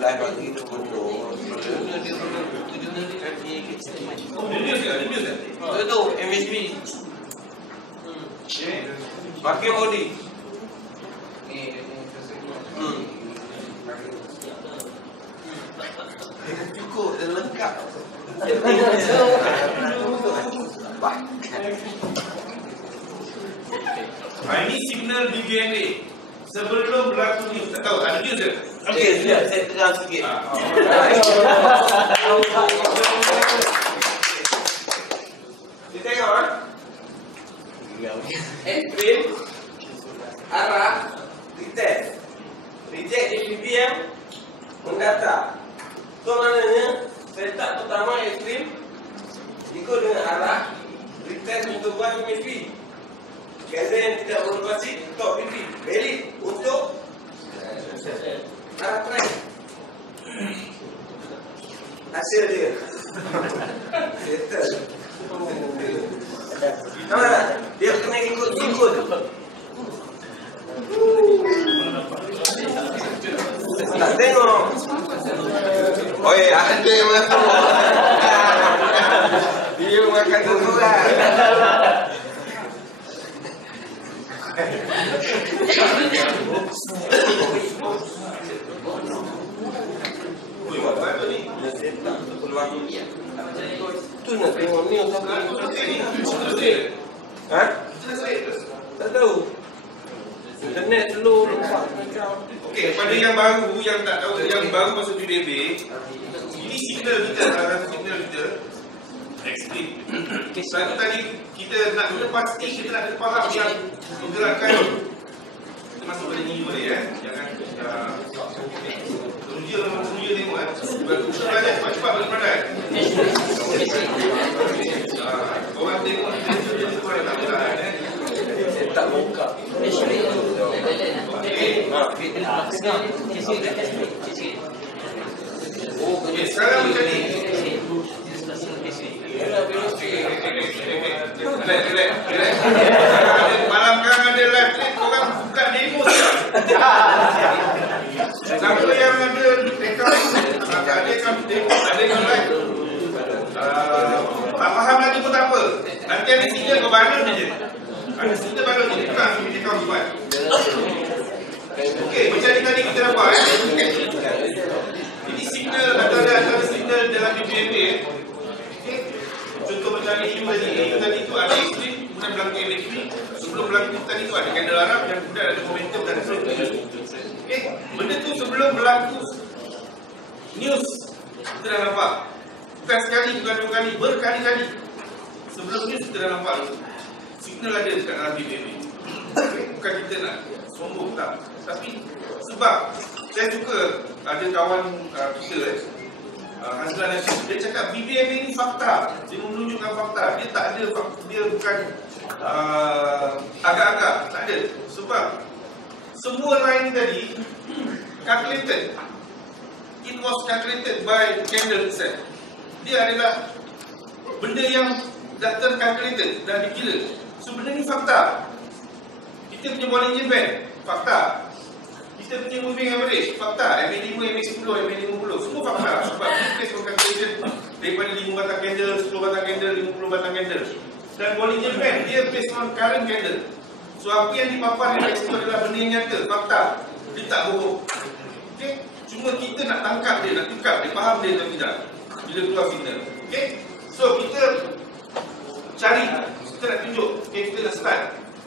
Live bagi itu bodoh. Itu MSB. Pakai body. Cukup dan lengkap. Ini signal BBNA sebelum berlaku news. Tak tahu ada news ke? Okey, sudah saya terang sikit. Kita tengok April arah retest reject DPPM mendata. So maknanya setup pertama April ikut dengan arah retest untuk buat MSP. Ganda yang tidak beroperasi top PP valid untuk arah trend. Hasil dia settle. Dia kena ikut. Tak tengok. Oi, ada yang masuk. Dia makan seorang. Tu nak tengok ni ha? Tak tahu. Internet slow nampak macam. Okey, pada yang baru, yang tak tahu, yang baru masuk PBB, ini signal kita, salah satu signal kita explain. Satu tadi kita nak kena pasti, kita nak kena faham yang pergerakan. Kita masuk pada ni boleh jangan teruja tengok kita belajar cepat-cepat boleh pandai. Orang tengok dia semua tak boleh Tak buka. Okey, sekarang macam ni. Relax. Malam kan ada live stream, korang buka demo sekarang. Siapa yang ada account, ada yang live. Tak faham lagi pun tak apa. Nanti ada signal kau balon je. Ada signal balon je. Bukan ambil account buat. Okey, macam ni tadi kita nampak ini signal antara signal dalam BBM. Okey. Contoh macam ni tadi tu ada ekstrim, kemudian berlaku MXP. Sebelum berlaku tadi tu ada candle Arab dan kemudian ada momentum dan flow. Okey, benda tu sebelum berlaku news kita dah nampak. Bukan sekali, bukan dua kali, berkali-kali. Sebelum news kita dah nampak signal ada dekat dalam BBM. Okay? Bukan kita nak sombong tak. Tapi sebab saya suka ada kawan kita Hazlan Hashim, dia cakap BBMA ni fakta. Dia menunjukkan fakta. Dia tak ada, dia bukan agak-agak, tak ada. Sebab semua line tadi calculated. It was calculated by Kendall itself. Dia adalah benda yang dah tercalculated, dah dikira. So benda ni fakta. Kita punya Bollinger Band, fakta. Kita punya moving average, fakta. MA5, MA10, MA50, semua fakta. Sebab kita calculation daripada 5 batang candle, 10 batang candle, 50 batang candle. Dan Bollinger Band, dia based on current candle. So apa yang dipaparkan dari situ adalah benda yang nyata, fakta. Dia tak bohong. Okay? Cuma kita nak tangkap dia, nak tukar dia, faham dia atau tidak bila keluar signal. Okay? So kita cari, kita nak tunjuk, okay, kita nak start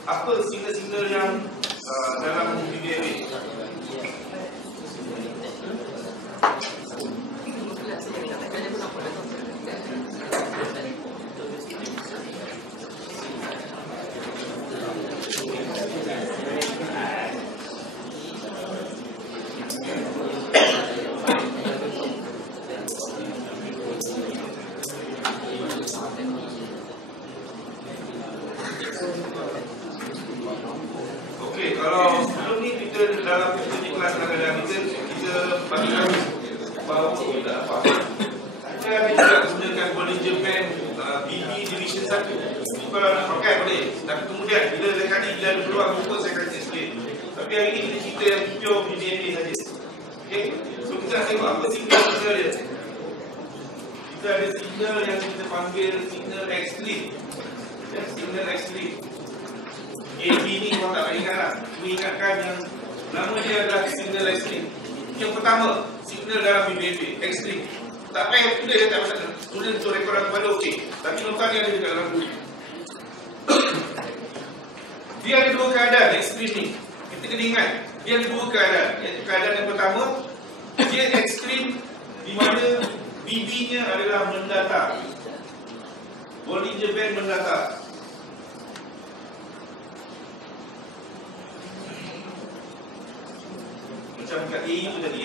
apa signal-signal yang dalam BBMA. Okey, kalau sebelum ni kita dalam kelas kadang-kadang kita bagikan bahawa kita apa. Kita ada juga gunakan Bollinger Band BB Division 1. Kalau nak pakai boleh. Tapi kemudian bila sekali bila ada peluang jumpa saya akan explain. Tapi hari ni kita cerita yang pure BBMA saja. Okey. So kita nak tengok apa signal dia. Kita ada signal yang kita panggil signal extreme. Signal extreme. AB ni orang tak ingat lah. Mengingatkan yang nama dia adalah signal extreme. Yang pertama, signal dalam BBMA extreme. Tak payah tulis, tak payah tulis untuk rekod aku pada okey. Tapi nota ni ada dekat dalam buku. Dia ada dua keadaan ekstrim ni. Kita kena ingat, dia ada dua keadaan. Iaitu keadaan yang pertama, dia ekstrim di mana BB-nya adalah mendatar. Bollinger Band mendatar. Macam kat AU tadi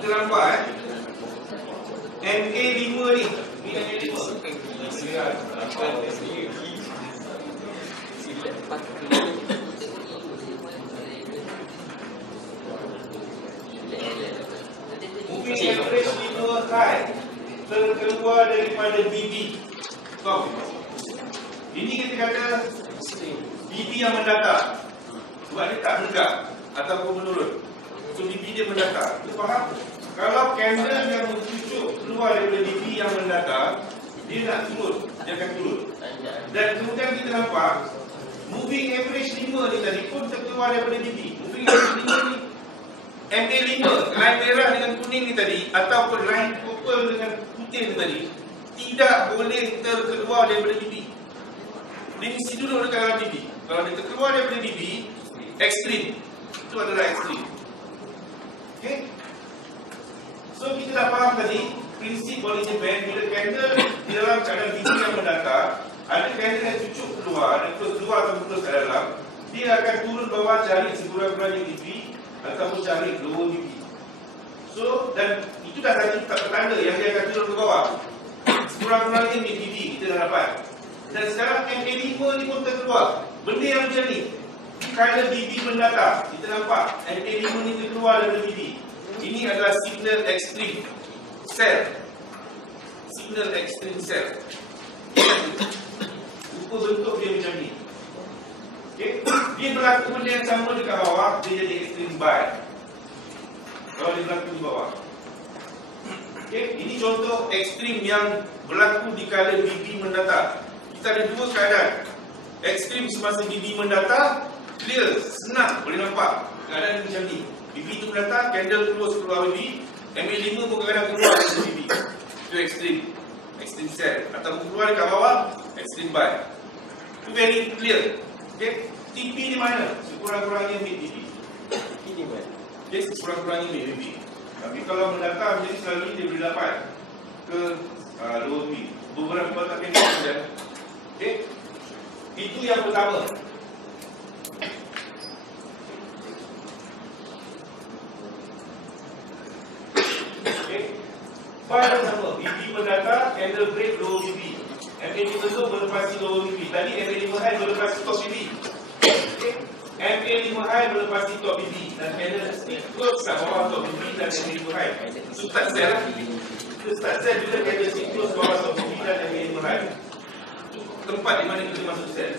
Kita nampak MA5 ni. Ni MA5. Moving average 5 high terkeluar daripada BB. So, ini kita kata BB yang mendatar. Sebab dia tak menegak ataupun menurun. So BB dia mendatar. Kita faham? Kalau candle yang mencucuk keluar daripada BB yang mendatar, dia nak turun, dia akan turun. Dan kemudian kita nampak moving average 5 ni tadi pun terkeluar daripada BB. Moving average 5 ni MA5, line merah dengan kuning ni tadi ataupun line purple dengan putih ni tadi tidak boleh terkeluar daripada BB. Dia mesti duduk dekat dalam BB. Kalau dia terkeluar daripada BB, ekstrim. Itu adalah ekstrim. Okay? So kita dah faham tadi prinsip Bollinger Band. Bila candle di dalam keadaan BB yang mendatar, ada candle yang cucuk keluar, dan terus keluar atau terus ke dalam, dia akan turun bawah cari sekurang-kurangnya BB ataupun cari lower BB. So, dan itu dah satu tanda yang dia akan turun ke bawah. Sekurang-kurangnya BB kita dah dapat. Dan sekarang MA5 ni pun terkeluar. Benda yang macam ni, kalau BB mendatar, kita nampak MA5 ni terkeluar dari BB. Ini adalah signal extreme cell. Signal extreme cell. Rupa bentuk dia macam ni. Okay. Dia berlaku benda yang sama dekat bawah, dia jadi extreme buy. Kalau dia berlaku di bawah. Okay. Ini contoh ekstrim yang berlaku di kala BB mendatar. Kita ada dua keadaan. Ekstrim semasa BB mendatar, clear, senang, boleh nampak. Keadaan macam ni. BB tu mendatar, candle terus keluar BB. MA5 pun kadang-kadang keluar dari BB. Itu ekstrim. extreme sell. Ataupun keluar dekat bawah, extreme buy. Itu very clear. Okay? TP di mana? Sekurang-kurangnya mid TP. Ini man. Okay? Sekurang-kurangnya mid TP. Tapi kalau mendatang, jadi selalu dia boleh dapat ke lower mid. Beberapa kotak pendek saja. Okay? Itu yang pertama. Pada sama, BB mendata, candle break lower BB. MA5 melepasi lower BB. Tadi MA5 high melepasi top BB. Okay. MA5 high melepasi top BB. Dan candle stick close kat bawah top BB dan MA5 high. Itu start sell lah. Itu start sell bila candle stick close bawah top BB dan MA5 high. Itu tempat di mana kita masuk sell.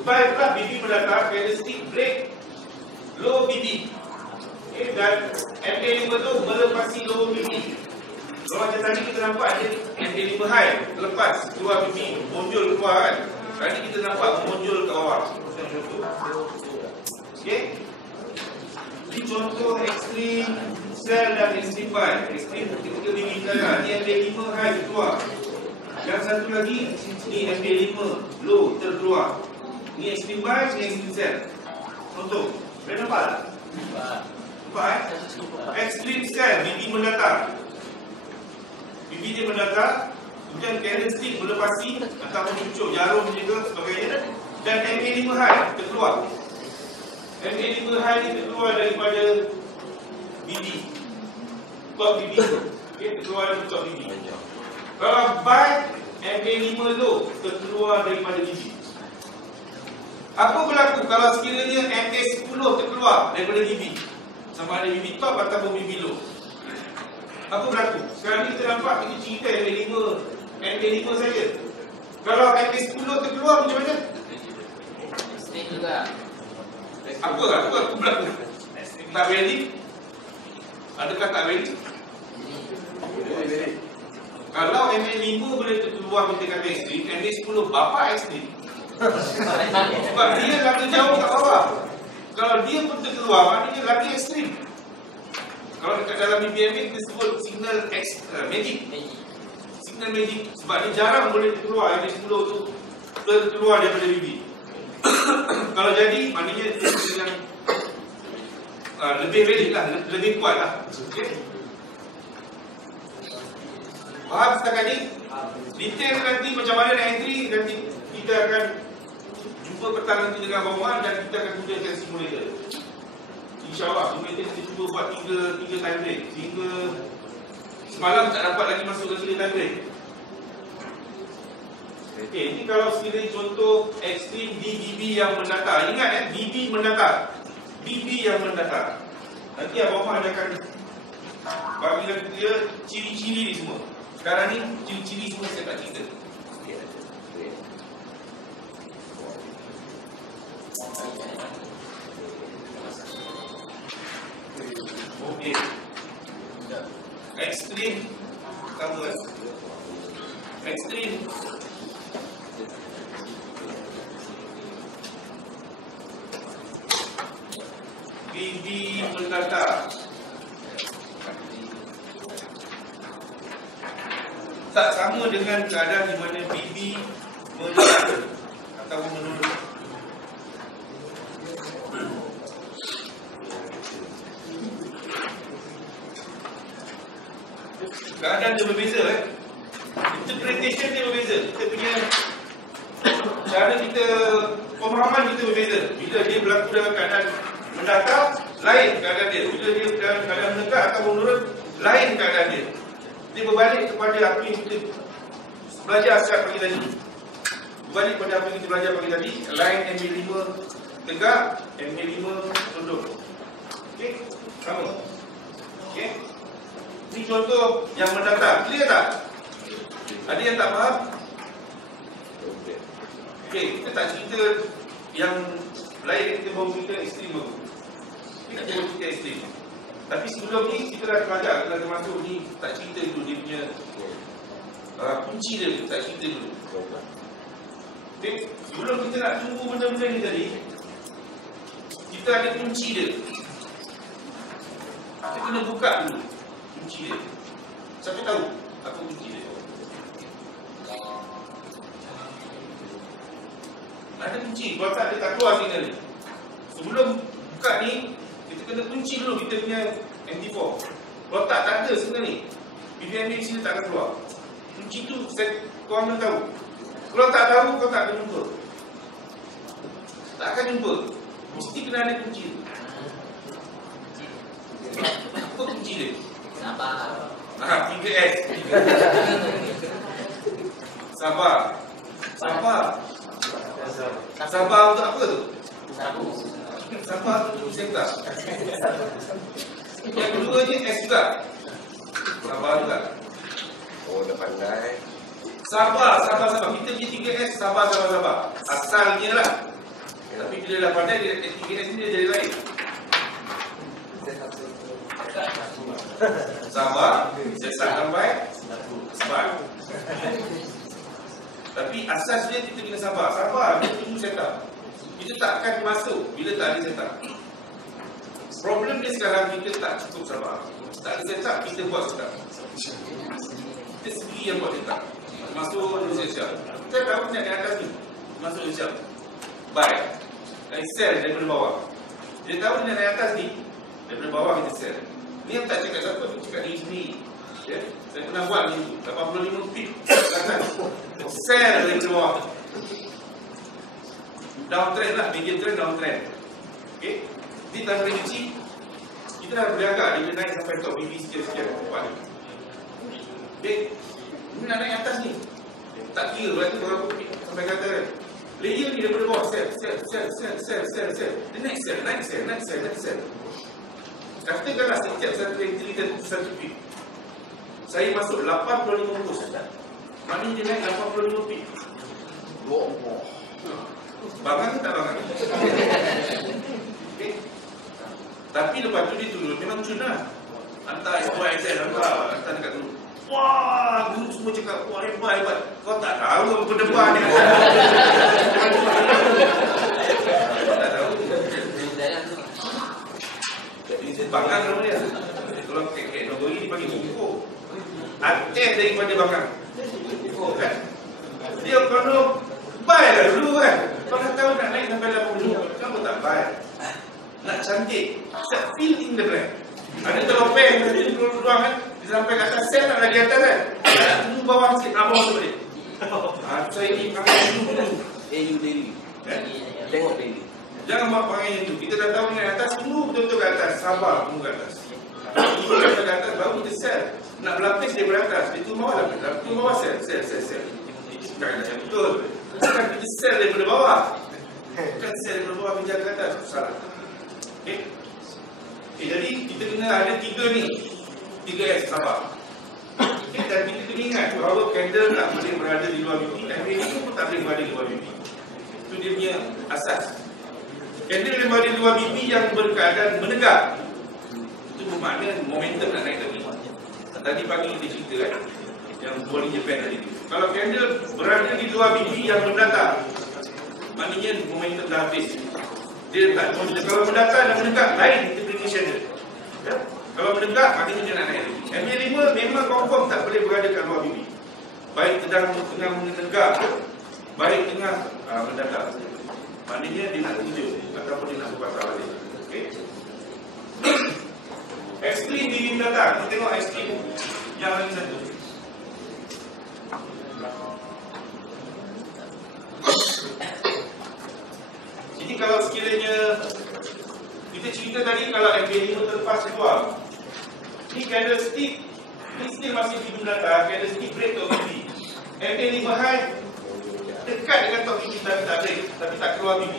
Buy pula BB mendata, candle stick break lower BB. Okay. Dan MA5 tu melepasi lower BB. Kalau macam tadi kita nampak dia MA5 high lepas keluar BB, muncul keluar kan. Tadi kita nampak muncul ke bawah. Okey. Ini contoh ekstrim sell dan ekstrim buy. Ekstrim ketika BB tengah, ni MA5 high keluar. Yang satu lagi ni MA5 low terkeluar. Ni ekstrim buy, ni ekstrim sell. Contoh, boleh nampak tak? Nampak ekstrim sell, BB mendatar. BB dia mendatar, kemudian candlestick melepasi ataupun cucuk jarum juga sebagainya, dan MA5 high terkeluar. MA5 high ni terkeluar daripada BB, top BB. Okay, terkeluar dari top BB. Kalau buy, MA5 low terkeluar daripada BB. Apa berlaku kalau sekiranya MA10 terkeluar daripada BB? Sama ada BB top ataupun BB low. Apa berlaku? Sekarang ni kita nampak kita cerita MA5 saja. Kalau MA10 terkeluar macam mana? Snake juga. Apa berlaku? Tak valid? Adakah tak valid? Kalau MA5 boleh terkeluar kita kata ekstrim, MA10 bapa ekstrim. Sebab dia lagi jauh kat bawah. Kalau dia pun terkeluar, maknanya lagi ekstrim. Kalau dekat dalam BBMA kita sebut signal magic. Signal magic. Sebab dia jarang boleh keluar. MA10 tu terkeluar daripada BB. Kalau jadi, maknanya dia yang lebih valid lah, lebih kuat lah. Okay. Faham setakat ni? Detail nanti macam mana nak entry, nanti kita akan jumpa petang nanti dengan Abang Omar dan kita akan gunakan simulator. InsyaAllah, simulator kita cuba buat 3 time break. Sehingga semalam tak dapat lagi masuk ke sini time break. Okey, ini kalau sekiranya contoh ekstrim BB yang mendatar. Ingat BB mendatar. BB yang mendatar. Nanti Abang Omar akan bagi dia ciri-ciri ni semua. Sekarang ni ciri-ciri semua saya tak cerita. Okey. Ekstrim sama ekstrim BB mendatar. Tak sama dengan keadaan di mana BB menurun atau menurun. Keadaan dia berbeza interpretation dia berbeza. Kita punya cara kita, pemahaman kita berbeza. Bila dia berlaku dalam keadaan mendatar, lain keadaan dia. Bila dia dalam keadaan menegak atau menurun, lain keadaan dia. Dia berbalik kepada apa yang kita belajar sejak pagi tadi. Berbalik kepada apa yang kita belajar pagi tadi. Line MA5 tegak, MA5 tunduk. Okey, sama. Okey. Ini contoh yang mendatar. Clear tak? Ada yang tak faham? Okey, kita tak cerita yang lain, kita baru cerita ekstrim baru. Kita baru cerita ekstrim. Tapi sebelum ni kita dah belajar, kita dah masuk ni, tak cerita dulu dia punya kunci dia, kita tak cerita dulu. Okay. Sebelum kita nak tunggu benda-benda ni tadi, kita ada kunci dia. Kita kena buka dulu kunci dia. Siapa tahu apa kunci dia? Ada kunci. Kalau tak, dia tak keluar signal ni. Sebelum buka ni, kita kena kunci dulu kita punya MT4. Kalau tak ada signal ni, PVMA di sini tak akan keluar. Kunci tu kau kena tahu. Kalau tak tahu, kau tak akan jumpa. Tak akan jumpa. Mesti kena ada kunci. Apa kunci dia? Sabar. 3S. Sabar. Sabar. Sabar untuk apa tu? Sabu. Sabar untuk sentak. Yang kedua ni S juga. Sabar juga. Oh, dah pandai. Sabar. Kita punya 3S, sabar. Asalnya lah. Tapi bila dah pandai, 3S ni dia jadi lain. Sabar, sesak sampai sabar. Tapi asas dia kita kena sabar. Sabar, dia tunggu setup. Kita tak akan masuk bila tak ada setup. Problem dia sekarang kita tak cukup sabar. Tak ada setup, kita buat setup. Kita sendiri yang buat setup. Masuk Indonesia. Kita tahu nak di atas ni. Masuk Indonesia. Baik. Dari sel daripada bawah. Dia tahu dia nak naik atas ni. Daripada bawah kita sel. Ni yang tak cakap siapa, cakap diri sendiri. Ya? Saya pernah buat ni 85 feet belakang. Sel daripada bawah. Downtrend lah, medium trend, downtrend. Okay? Di tangan kecil, kita dah beragak, dia boleh naik sampai top BB sekian-sekian. Okay? Ni nak naik atas ni. Tak kira, berarti berapa feet sampai kata kan. Layer ni daripada bawah, sel. Dia naik sel. Katakanlah setiap satu ventilator satu feet. Saya masuk 85 pos. Maknanya dia naik 85 feet. Bangang ke tak bangang? Okay. Tapi lepas tu dia turun, memang cun lah. Hantar SYSL, hantar dekat dulu. Wah, guru semua cakap, wah hebat. Kau tak tahu apa berdepan ni. Tak tahu. Bangang nama dia. Kalau teknologi dipanggil pokok. Aktif daripada bangang. Pokok kan. Dia kalau buy lah dulu kan. Kau dah tahu nak naik sampai 80. Kenapa tak buy? Nak cantik. Tak feel in the brand. Ada teropeng, ada ruang kan. Dia sampai kat atas sel nak lagi atas kan. Nak tunggu bawah sikit. Abang masuk balik. Saya ni pakai dulu. daily. Tengok daily. Jangan buat perangai yang tu. Kita dah tahu naik atas, tunggu betul-betul kat atas. Sabar, tunggu kat atas. Tunggu kat atas, baru kita sel. Nak berlapis daripada atas. Dia tunggu bawah lah. Tunggu bawah sel. Bukan betul. Bukan kita sel daripada bawah. Bukan sel daripada bawah kita ke atas. Salah. Okay, jadi kita kena ada 3 ni. 3S, sabar. Okay, dan kita kena ingat bahawa candle tak boleh berada di luar BP. Dan ini pun tak boleh berada di luar BP. Itu dia punya asas. Candle yang berada di luar BP yang berkeadaan menegak, itu bermakna momentum nak naik lagi. Tadi pagi kita cerita kan, yang Bowling Japan tadi tu. Kalau candle berada di luar BP yang mendatar, maknanya momentum dah habis. Dia tak kalau mendatar dan menegak, lain interpretation dia. Ya? Kalau menegak, maknanya dia nak naik lagi. MA5 memang confirm tak boleh berada kat luar BP. Baik tengah menegak, baik tengah mendatar. Maknanya dia nak tunjuk ataupun dia nak berpatah balik. Okay. Ekstrim BB datang. Kita tengok ekstrim yang lagi satu. Jadi kalau sekiranya kita cerita tadi kalau MB5 terlepas keluar, ni candlestick ni still masih BB datang. Candlestick break top BB. MB5 high dekat dengan top BB tapi tak break, tapi tak keluar BB.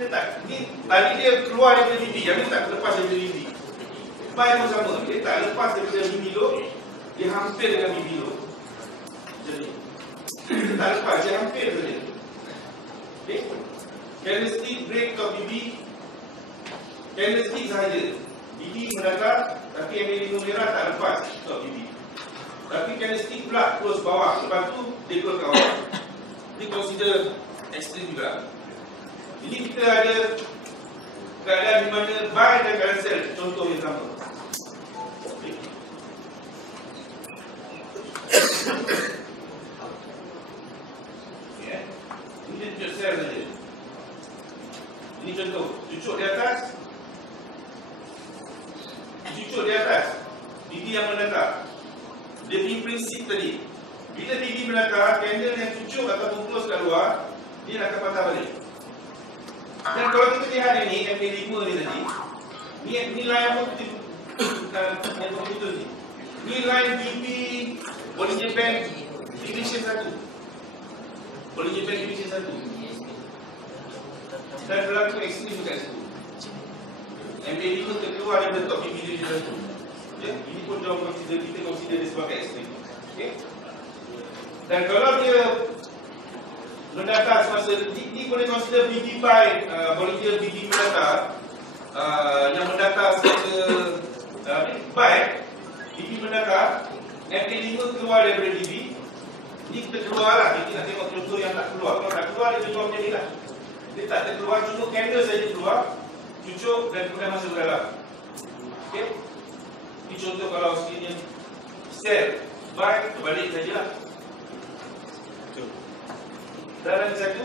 Dia tak, ni tadi dia keluar daripada BB, yang ni tak lepas daripada BB. Buy pun sama, dia tak lepas daripada BB low, dia hampir dengan BB low. Jadi dia tak lepas, dia hampir saja. Okay, candlestick break top BB, candlestick sahaja. BB mendatar, tapi MA5 merah tak lepas top BB. Tapi candlestick pula close bawah, lepas tu dia close kat bawah. Ini consider ekstrim juga. Jadi kita ada keadaan di mana buy dan keadaan sell, contoh yang sama. cucuk di atas, bibi yang mendatar. Dia punya prinsip tadi. Bila bibi mendatar, candle yang cucuk ataupun close kat luar, dia akan patah balik. Dan kalau kita lihat ini, MA5 ni tadi, nilai apa yang putus ni? Nilai BB Bollinger Band Division 1. Bollinger Band Division 1. Dan berlaku ekstrim kat situ. MA5 terkeluar daripada top BB Division 1. Ya, ini pun jauh kita consider dia sebagai ekstrim. Okay? Dan kalau dia mendatar semasa ini boleh consider BB by Bollinger BB mendatar yang mendatar semasa by BB mendatar, MA5 keluar daripada BB. Ini kita keluar lah, kita nak tengok contoh yang tak keluar. Kalau tak keluar, dia keluar macam ni lah. Dia tak terkeluar, cuma candle saja keluar, cucuk dan kemudian masuk ke dalam. Okay? Ini contoh kalau sekiranya sell, buy, terbalik sajalah. Dan lagi satu,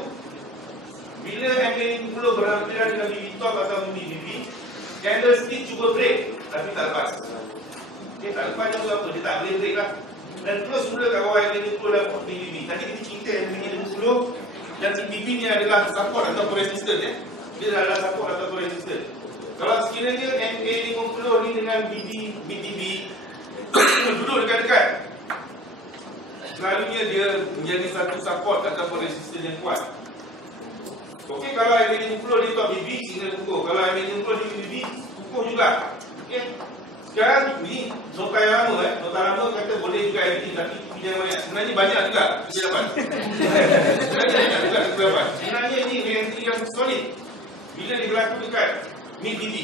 bila MA50 berhampiran dengan BB top atau BB, candlestick cuba break, tapi tak lepas. Okay, tak lepas dia apa? Dia tak boleh break lah. Dan terus mula kat bawah MA50 dan BB. Tadi kita cerita MA50 dan BB ni adalah support atau resistance ya. Dia adalah support atau resistance. Kalau sekiranya MA50 ni dengan BB duduk dekat-dekat, selalunya dia menjadi satu support ataupun resistance yang kuat. Okey, kalau MA50 di top BB, sehingga kukuh. Kalau MA50 di BB, kukuh juga. Okey. Sekarang ni nota yang lama nota lama kata boleh juga MA, tapi pinjam banyak. Sebenarnya banyak juga kesilapan. Sebenarnya banyak juga kesilapan. Sebenarnya ini entry yang solid. Bila berlaku dekat mid BB,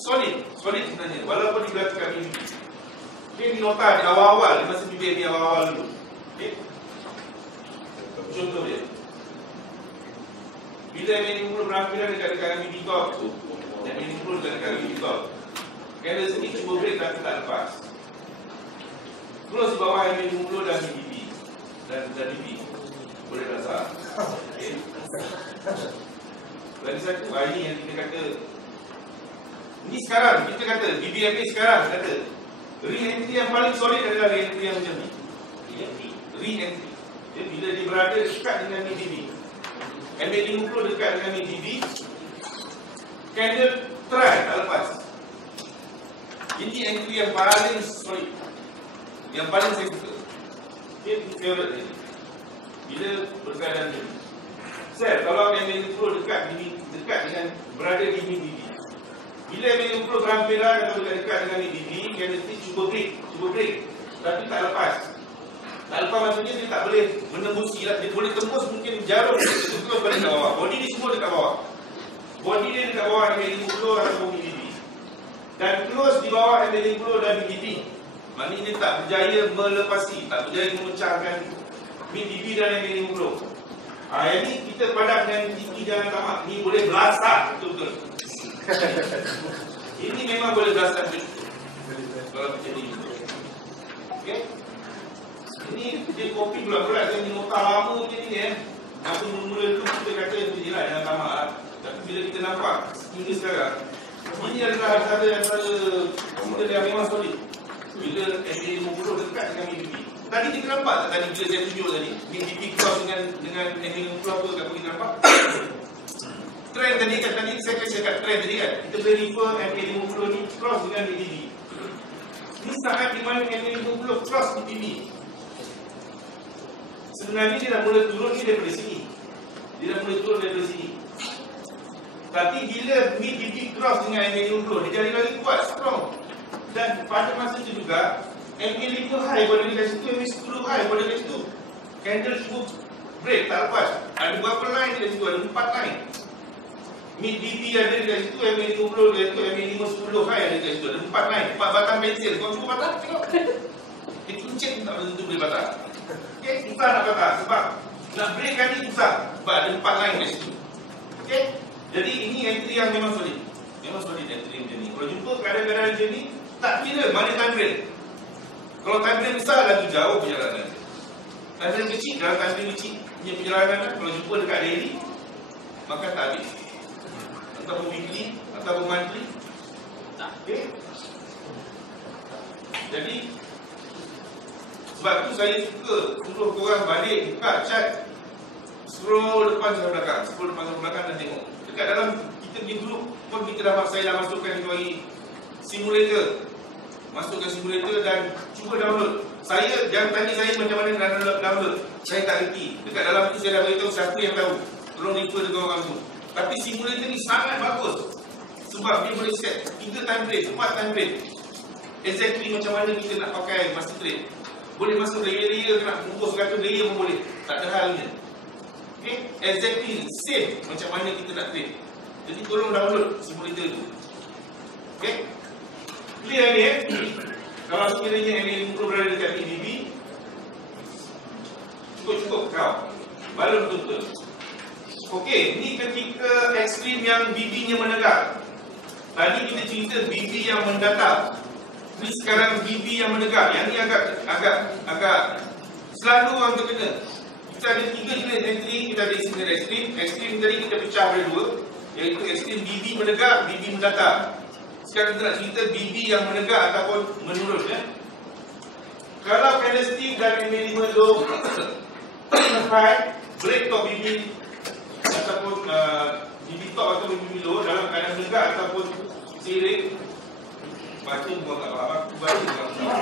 solid sebenarnya. Walaupun berlaku dekat mid BB. Okey, ni nota di awal-awal, di masa BB ni awal-awal dulu. Okey. Contoh dia. Bila MA50 berhampiran dekat BB top tu, MA50 dekat BB top, candlestick cuba break tapi tak lepas. Close di bawah MA50 dan BB dan BB boleh rasa. Okay. Lagi satu, ini yang kita kata, ni sekarang kita kata BBMA sekarang kata re-entry yang paling solid adalah re-entry yang macam ni. Re-entry. Jadi bila dia berada dekat dengan BB, MA50 dekat dengan BB, candle try tak lepas. Ini entry yang paling solid, yang paling saya suka. Ini favorite ni. Bila berkeadaan ni, sell kalau MA50 dekat dengan berada di BB. Bila MA50 berhampiran atau dekat dengan BB, candlestick cuba break, tapi tak lepas. Tak lepas maksudnya dia tak boleh menembusi lah. Dia boleh tembus mungkin jarum, dia terus balik ke bawah. Body ni semua dekat bawah. Body dia dekat bawah MA50 atau BB. Dan close di bawah MA50 dan BB. Maknanya dia tak berjaya melepasi, tak berjaya memecahkan BB dan MA50. Yang ni kita padam dengan tinggi jangan tamak. Ni boleh belasak betul-betul. Ini memang boleh belasak betul. Kalau macam ni. Okay. Ini dia kopi pula-pula dengan nota lama macam ni Masa mula-mula dulu kita kata macam ni lah, jangan tamak lah. Tapi bila kita nampak hingga sekarang, ini adalah antara kita yang memang solid. Bila MA50 dekat dengan BB. Tadi kita nampak tak tadi bila saya tunjuk tadi BB cross dengan MA50 apa kat kita nampak? Trend tadi kan, tadi saya cakap trend tadi kan. Kita boleh refer MA50 ni cross dengan BB. Ini saat di mana MA50 cross di BB. Sebenarnya dia dah mula turun ni daripada sini. Tapi bila BB cross dengan MA50, dia jadi lagi kuat, strong. Dan pada masa itu juga MA5 high pada dekat situ, MA10 high pada dekat situ. Candle cukup break, tak lepas. Ada berapa line dekat situ? Ada 4 line. Mid BB ada dekat situ, MA50 dekat situ, MA5 10 high ada dekat situ. Ada 4 line, 4 batang pensil. Kau cuba patah, tengok. Dia kincit tak tentu boleh patah. Okay, susah nak patah sebab nak break kali susah. Sebab ada 4 line dekat situ. Okay, jadi ini entry yang memang solid. Memang solid entry macam ni. Kalau jumpa keadaan-keadaan macam ni, tak kira mana time frame. Kalau time frame besar lagi jauh perjalanan. Time frame kecil, dalam time frame kecil punya perjalanan, kalau jumpa dekat daily, maka tak habis. Ataupun weekly, ataupun monthly. Okay. Jadi sebab tu saya suka suruh korang balik buka chat, scroll depan sampai belakang, scroll depan sampai belakang dan tengok. Dekat dalam kita punya group pun saya dah masukkan itu hari simulator. Masukkan simulator dan cuba download. Saya jangan tanya saya macam mana nak download. Saya tak reti. Dekat dalam itu saya dah beritahu siapa yang tahu. Tolong refer dengan orang tu. Tapi simulator ni sangat bagus. Sebab dia boleh set 3 time frame, 4 time frame. Exactly macam mana kita nak pakai master trade. Boleh masuk layer-layer, nak bungkus 100 layer pun boleh. Tak ada halnya. Okay? Exactly same macam mana kita nak trade. Jadi tolong download simulator tu. Okay? Clear ni Kalau sekiranya MA50 berada dekat PBB, cukup-cukup kau baru betul-betul. Okey, ni ketika ekstrim yang BB-nya menegak. Tadi kita cerita BB yang mendatar. Ni sekarang BB yang menegak. Yang ni agak selalu orang terkena. Kita ada 3 jenis entry, kita ada single ekstrim. Ekstrim tadi kita pecah pada 2, iaitu ekstrim BB menegak, BB mendatar. Sekarang kita nak cerita BB yang menegak ataupun menurun Kalau candlestick dan MA5 low high, break top BB ataupun BB top atau BB low dalam keadaan menegak ataupun seiring. Baca bukan tak faham, aku baca bukan faham.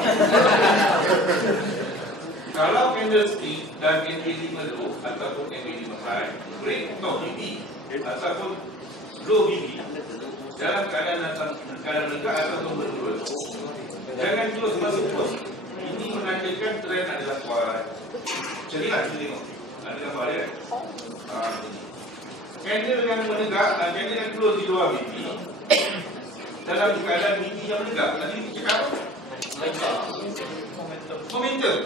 Kalau candlestick dan MA5 low ataupun MA5 high, break top BB ataupun low BB dalam keadaan menegak ataupun menurun, jangan terus masuk terus. Ini menandakan trend adalah kuat. Jadilah kita tengok. Ada gambar dia. Candle yang menegak, candle yang close di luar BB dalam keadaan BB yang menegak. Tadi kita cakap momentum.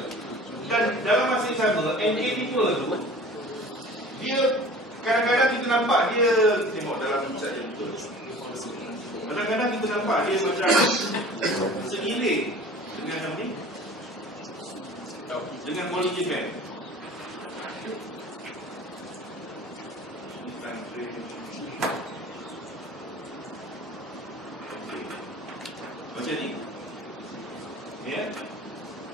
Dan dalam masa yang sama, MA5 tu dia kadang-kadang kita nampak dia, tengok dalam chart dia betul. Kadang-kadang kita nampak dia macam seiring dengan apa ni? Dengan Bollinger Band. Macam ni. Ya.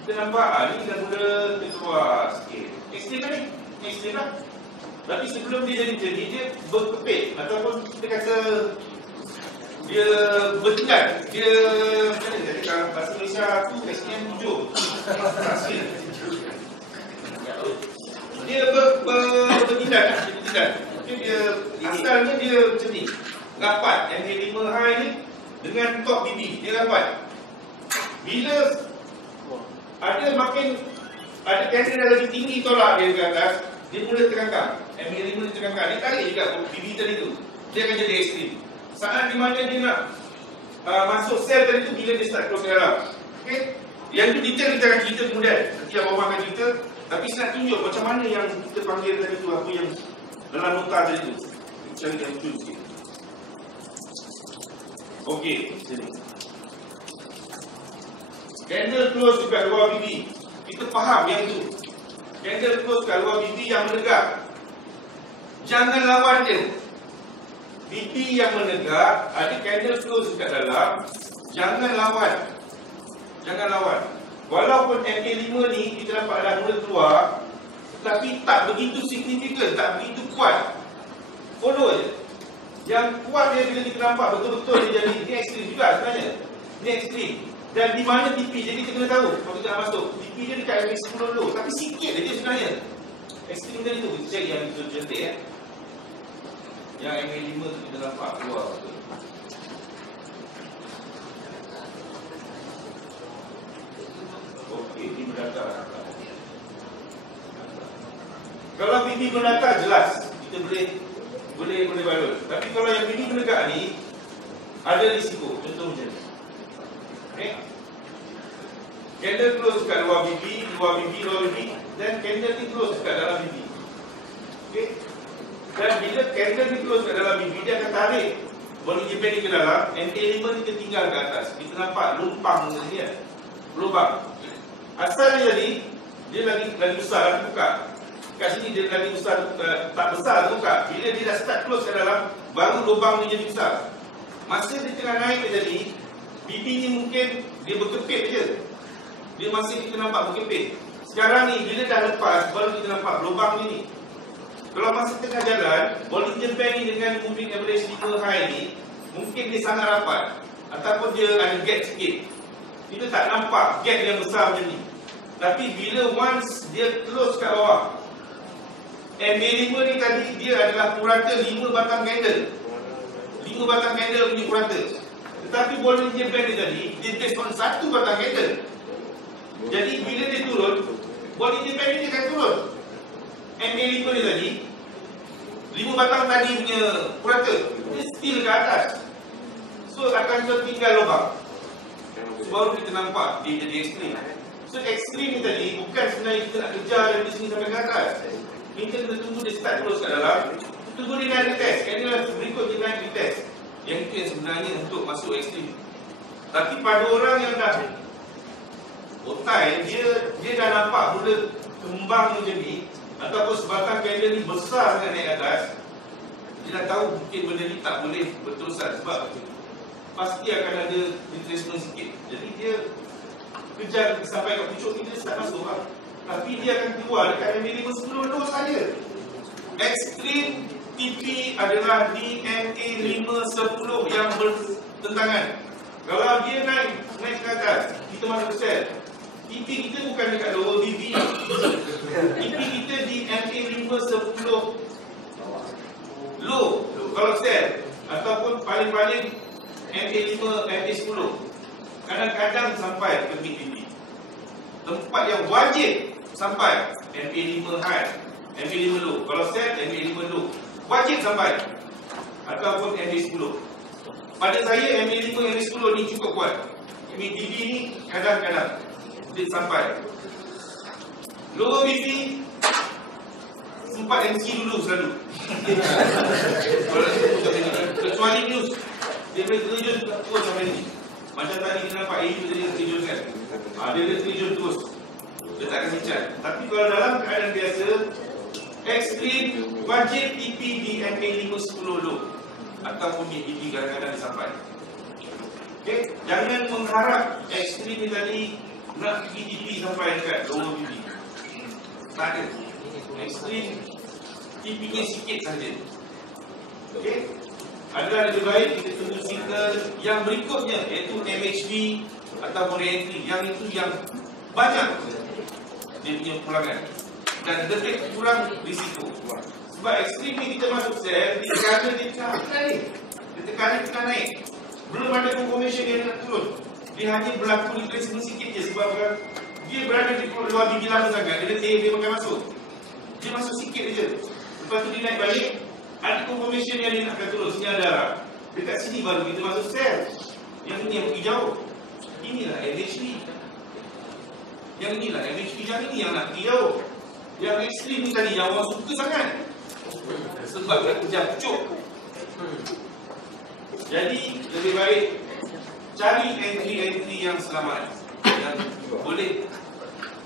Kita nampak ni dah mula terkeluar sikit. Ekstrim ni? Ekstrim lah. Tapi sebelum dia jadi dia berkepit ataupun kita kata dia bertelan. Dia macam mana dia cakap bahasa Malaysia tu ekstrim 7. Dia bertindak. Dia asalnya dia macam ni. Rapat MA5 high ni dengan top BB dia rapat. Bila ada makin ada candle dah lebih tinggi tolak dia ke atas, dia mula terkangkang. MA5 dia terkangkang. Dia tarik juga BB tadi tu. Dia akan jadi ekstrim. Saat di mana dia nak masuk sell tadi tu bila dia start close ke dalam. Okey. Yang tu detail kita akan cerita kemudian. Nanti abang akan cerita. Tapi saya nak tunjuk macam mana yang kita panggil tadi tu, apa yang dalam nota tadi tu. Cari yang tu sikit. Okey, sini. Candle close dekat luar BB. Kita faham yang tu. Candle close dekat luar BB yang menegak. Jangan lawan dia. BB yang menegak, ada candle close dekat dalam. Jangan lawan. Jangan lawan. Walaupun MA5 ni kita dapat dah mula keluar, tapi tak begitu signifikan, tak begitu kuat. Follow je. Yang kuat dia bila kita nampak betul-betul dia jadi, ni ekstrim juga sebenarnya. Ni ekstrim. Dan di mana TP, jadi kita kena tahu kalau kita nak masuk. TP dia dekat MA10 dulu, tapi sikit dia sebenarnya. Ekstrim tadi tu, kita cari yang cantik Yang MA5 tu kita nampak keluar betul. Okey, ini mendatar. Kalau BB mendatar jelas kita boleh balot. Tapi kalau yang BB menegak ni ada risiko. Contoh macam ni. Okey. Candle close kat luar BB, luar BB, dan candle ni close kat dalam BB. Okey. Dan bila candle ni close kat dalam BB, dia akan tarik Bollinger Band ni ke dalam. MA5 ni kita tinggal ke atas. Kita nampak lumpang ni kan. Lubang. Asalnya jadi dia lagi besar buka. Kat sini dia lagi besar, tak besar buka. Bila dia dah start close ke dalam, baru lubang ni jadi besar. Masa dia tengah naik tadi, BB ni mungkin dia berkepit je. Dia masih kita nampak berkepit. Sekarang ni bila dah lepas, baru kita nampak lubang ni. Kalau masa tengah jalan, Bollinger Band ni dengan moving average 5 high ni, mungkin dia sangat rapat ataupun dia ada gap sikit. Kita tak nampak gap yang besar macam ni. Tapi bila once dia close kat bawah, MA5 ni tadi dia adalah purata 5 batang candle. 5 batang candle punya purata. Tetapi Bollinger Band ni tadi, dia based on 1 batang candle. Jadi bila dia turun, Bollinger Band ni dia akan turun. MA5 ni tadi 5 batang tadi punya purata, dia still ke atas. So akan tertinggal lubang. So, baru kita nampak dia jadi ekstrim. So ekstrim ni tadi bukan sebenarnya kita nak kejar dari sini sampai ke atas. Kita kena tunggu dia start terus kat dalam. Tunggu dia naik retest. Kerana berikut dia naik retest. Yang itu yang sebenarnya untuk masuk ekstrim. Tapi pada orang yang dah otai, dia dah nampak mula kembang macam ni, ataupun sebatang candle ni besar sangat naik atas, dia dah tahu mungkin benda ni tak boleh berterusan sebab pasti akan ada retracement sikit. Jadi dia kejar sampai kat pucuk ni, dia start masuk lah. Tapi dia akan keluar dekat MA5 10 dulu saja. Extreme TP adalah DMA 510 yang bertentangan. Kalau dia naik ke atas, kita masuk ke sel. TP kita bukan dekat lower BB. TP kita di MA 510 low kalau sel, ataupun paling-paling MA5, MA10. Kadang-kadang sampai ke mid TP. Tempat yang wajib sampai MA5 high, MA5 low. Kalau sel, MA5 low wajib sampai, ataupun MA10. Pada saya MA5, MA10 ni cukup kuat. MA-DB ni kadang-kadang dia sampai. Lower BB sempat MC dulu selalu. Kecuali news, dia boleh terjun terus sampai ni. Macam tadi kita nampak AU dia terjun kan, dia terjun terus, dia tak akan cicat. Tapi kalau dalam keadaan biasa, ekstrim wajib TP di MA510 low, ataupun DB kadang-kadang sampai. Okay? Jangan mengharap ekstrim ni tadi nak pergi TP sampai dekat lower BB. Tak ada. Ekstrim TP-nya sikit saja. Okay? Adalah lebih baik kita tunggu signal yang berikutnya, iaitu MHD ataupun re-entry. Yang itu yang banyak dia punya pulangan dan lebih kurang risiko. Sebab ekstrim ni kita masuk sel, dia tekanan dia naik. Dia tekanan naik. Belum ada confirmation dia nak turun. Dia hanya berlaku retracement sikit je sebab dia berada di luar biji lama sangat. Dia pakai masuk. Dia masuk sikit je. Lepas tu dia naik balik, ada confirmation yang dia nak akan turun. Sini ada arah. Dekat sini baru kita masuk sel. Yang ini yang pergi jauh. Inilah MHD. Yang inilah MHD yang ini yang nak pergi jauh. Yang ekstrim ni tadi yang orang suka sangat. Sebab nak kejar pucuk. Jadi lebih baik cari entry-entry yang selamat, yang boleh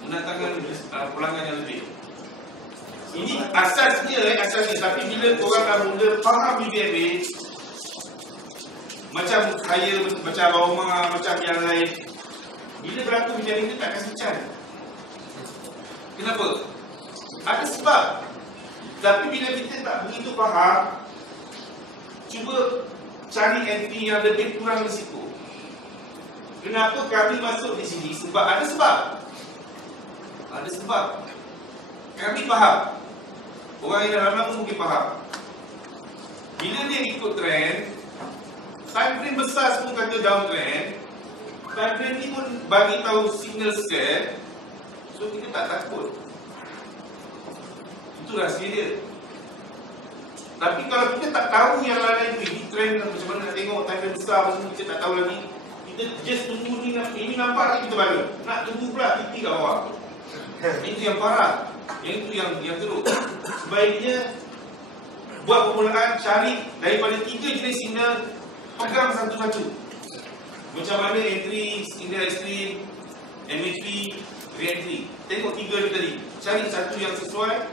mendatangkan pulangan yang lebih. Ini asasnya, tapi bila korang dah mula faham BBMA, macam saya, macam Abang Omar, macam yang lain, bila berlaku macam ini tak kasi can. Kenapa? Ada sebab. Tapi bila kita tak begitu faham, cuba cari entry yang lebih kurang risiko. Kenapa kami masuk di sini? Sebab ada sebab. Ada sebab. Kami faham. Orang yang dah lama mungkin faham. Bila dia ikut trend, time frame besar semua kata downtrend, time frame ni pun bagi tahu signal sell. So kita tak takut. Itu rahsia dia. Tapi kalau kita tak tahu yang lain ini trend macam mana nak tengok time frame besar, semua kita tak tahu lagi, kita just tunggu ni, ini nampak lagi kita baru nak tunggu pula titik kat bawah. Itu yang parah. Yang itu yang teruk. Sebaiknya buat permulaan, cari daripada 3 jenis signal, pegang satu-satu. Macam mana entry, signal ekstrim, MHD, re-entry. Tengok 3 ni tadi. Cari satu yang sesuai.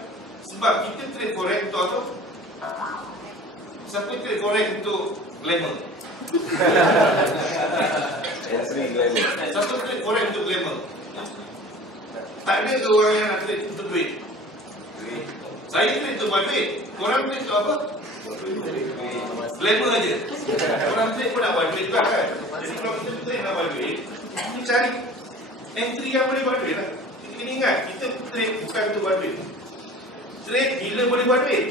Sebab kita trade forex untuk apa? Siapa trade forex untuk glamour? Entry glamour. Siapa trade forex untuk glamour? Tak ada ke orang yang nak trade untuk duit? Saya trade untuk buat duit. Korang trade untuk apa? Glamour aja. Orang trade pun nak buat duit juga kan. Jadi kalau kita trade nak buat duit, kita cari entry yang boleh buat duit lah. Kita kena ingat, kita trade bukan untuk buat duit. Trade bila boleh buat duit.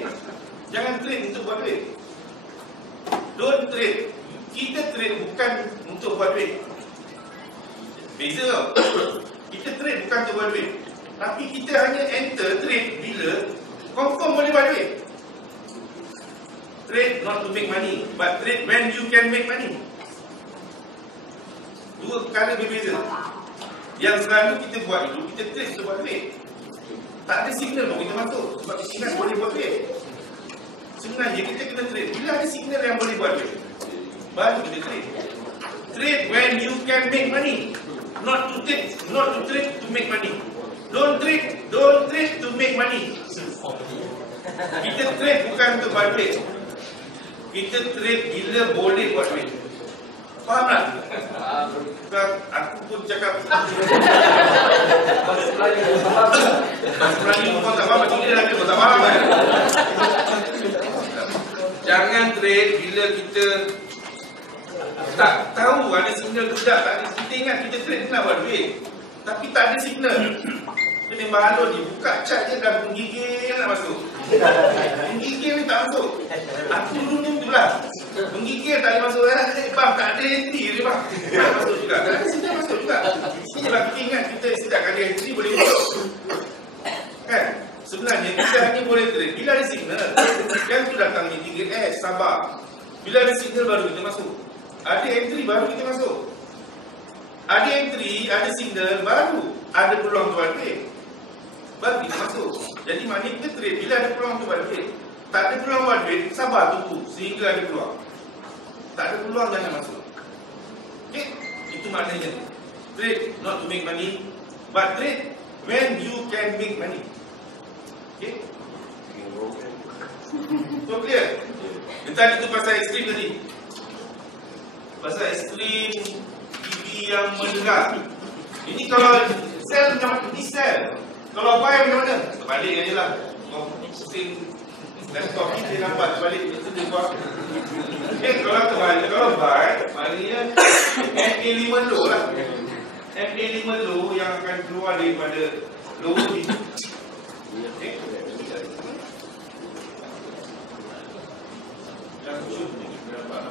Jangan trade untuk buat duit. Don't trade. Kita trade bukan untuk buat duit. Beza tau. Kita trade bukan untuk buat duit. Tapi kita hanya enter trade bila confirm boleh buat duit. Trade not to make money, but trade when you can make money. Dua perkara berbeza. Yang selalu kita buat itu, kita trade untuk buat duit. Tak ada signal pun kita masuk. Sebab kita ingat boleh buat duit. Sebenarnya kita kena trade bila ada signal yang boleh buat duit, baru kita trade. Trade when you can make money. Not to trade to make money. Don't trade to make money. Kita trade bukan untuk buat duit. Kita trade bila boleh buat duit. Faham tak? Aku pun cakap Melayu kau tak faham, macam dia lagi kau tak faham kan? Jangan trade bila kita tak tahu ada signal ke tak. Kita ingat kita trade nak buat duit, tapi tak ada signal. Dia memang halus dia buka chat je dah menggigil nak masuk. Menggigil ni tak masuk. Aku dulu ni betul lah. Menggigil tak boleh masuk. Bang tak ada entry dia bang. Tak masuk juga. Tak ada signal masuk juga. Inilah kita ingat kita setiap kali entry boleh masuk. Kan? Sebenarnya kita hanya boleh trade bila ada signal. Yang tu datang ni 3S, sabar. Bila ada signal baru kita masuk. Ada entry baru kita masuk. Ada entry, ada signal baru ada peluang buat duit. Baru kita masuk. Jadi maknanya kita trade bila ada peluang buat duit. Tak ada peluang buat duit, sabar tunggu sehingga ada peluang. Tak ada peluang jangan masuk. Okay? Itu maknanya. Trade not to make money, but trade when you can make money. Okay? So clear? Tadi itu pasal ekstrim tadi. Pasal ekstrim TV yang mendengar. Ini kalau sell macam ini sell. Kalau buy macam mana? Terbalik aja lah. Kau pusing laptop ni dia nampak terbalik. Itu dia buat. Kalau terbalik, kalau buy, maknanya MA5 low lah. MA5 low yang akan keluar daripada lower ini. Okay? Yang khusus ni kita nampak.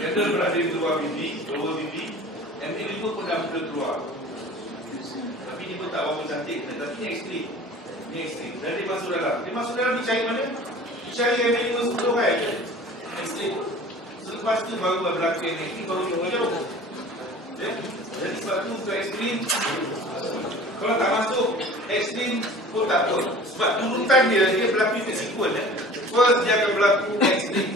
Candle berada di luar bibi, lower bibi, MA5 pun dah mula keluar. Tapi dia pun tak berapa cantik, tapi ni ekstrim. Ni ekstrim. Dan dia masuk dalam. Dia masuk dalam dicari mana? Dicari MA5 10 kan? Ekstrim. Selepas tu baru berlaku MA5 baru jauh jauh. Jadi sebab tu untuk ekstrim, kalau tak masuk ekstrim pun tak apa. Sebab turutan dia berlaku sequence. First dia akan berlaku ekstrim.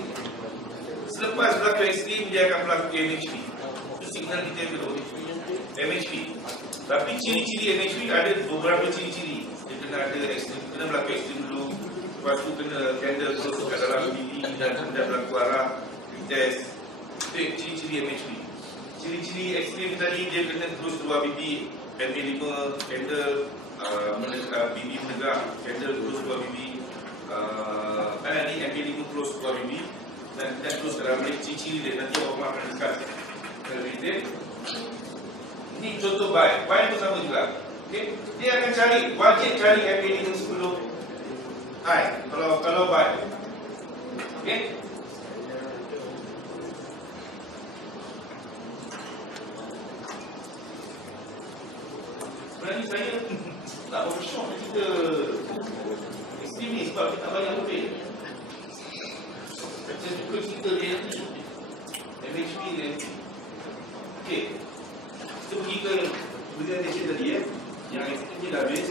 Selepas berlaku ekstrim, dia akan berlaku MHP. Itu signal kita yang dulu MHP. Tapi ciri-ciri MHP ada beberapa ciri-ciri. Dia kena ada ekstrim, kena berlaku ekstrim dulu. Lepas tu kena candle terus kat dalam bibi dan kemudian berlaku arah test. Itu ciri-ciri MHP. Ciri-ciri ekstrim tadi dia kena terus keluar bibi, MA5 candle bibi menegak, candle terus keluar bibi. Ni MA5 terus keluar bibi. Dan kita terus dalam ciri-ciri dia. Nanti orang akan discuss lebih detail. Ini contoh buy. Buy itu sama juga. Okay? Dia akan cari, wajib cari MA5 sebelum high. Kalau buy. Okay? Sebenarnya saya tak bersyok kita ekstrim ni sebab kita tak banyak lebih. Saya suka cerita dia MHP dia. Okay, kita pergi ke presentation tadi yang ekstrim ni dah habis.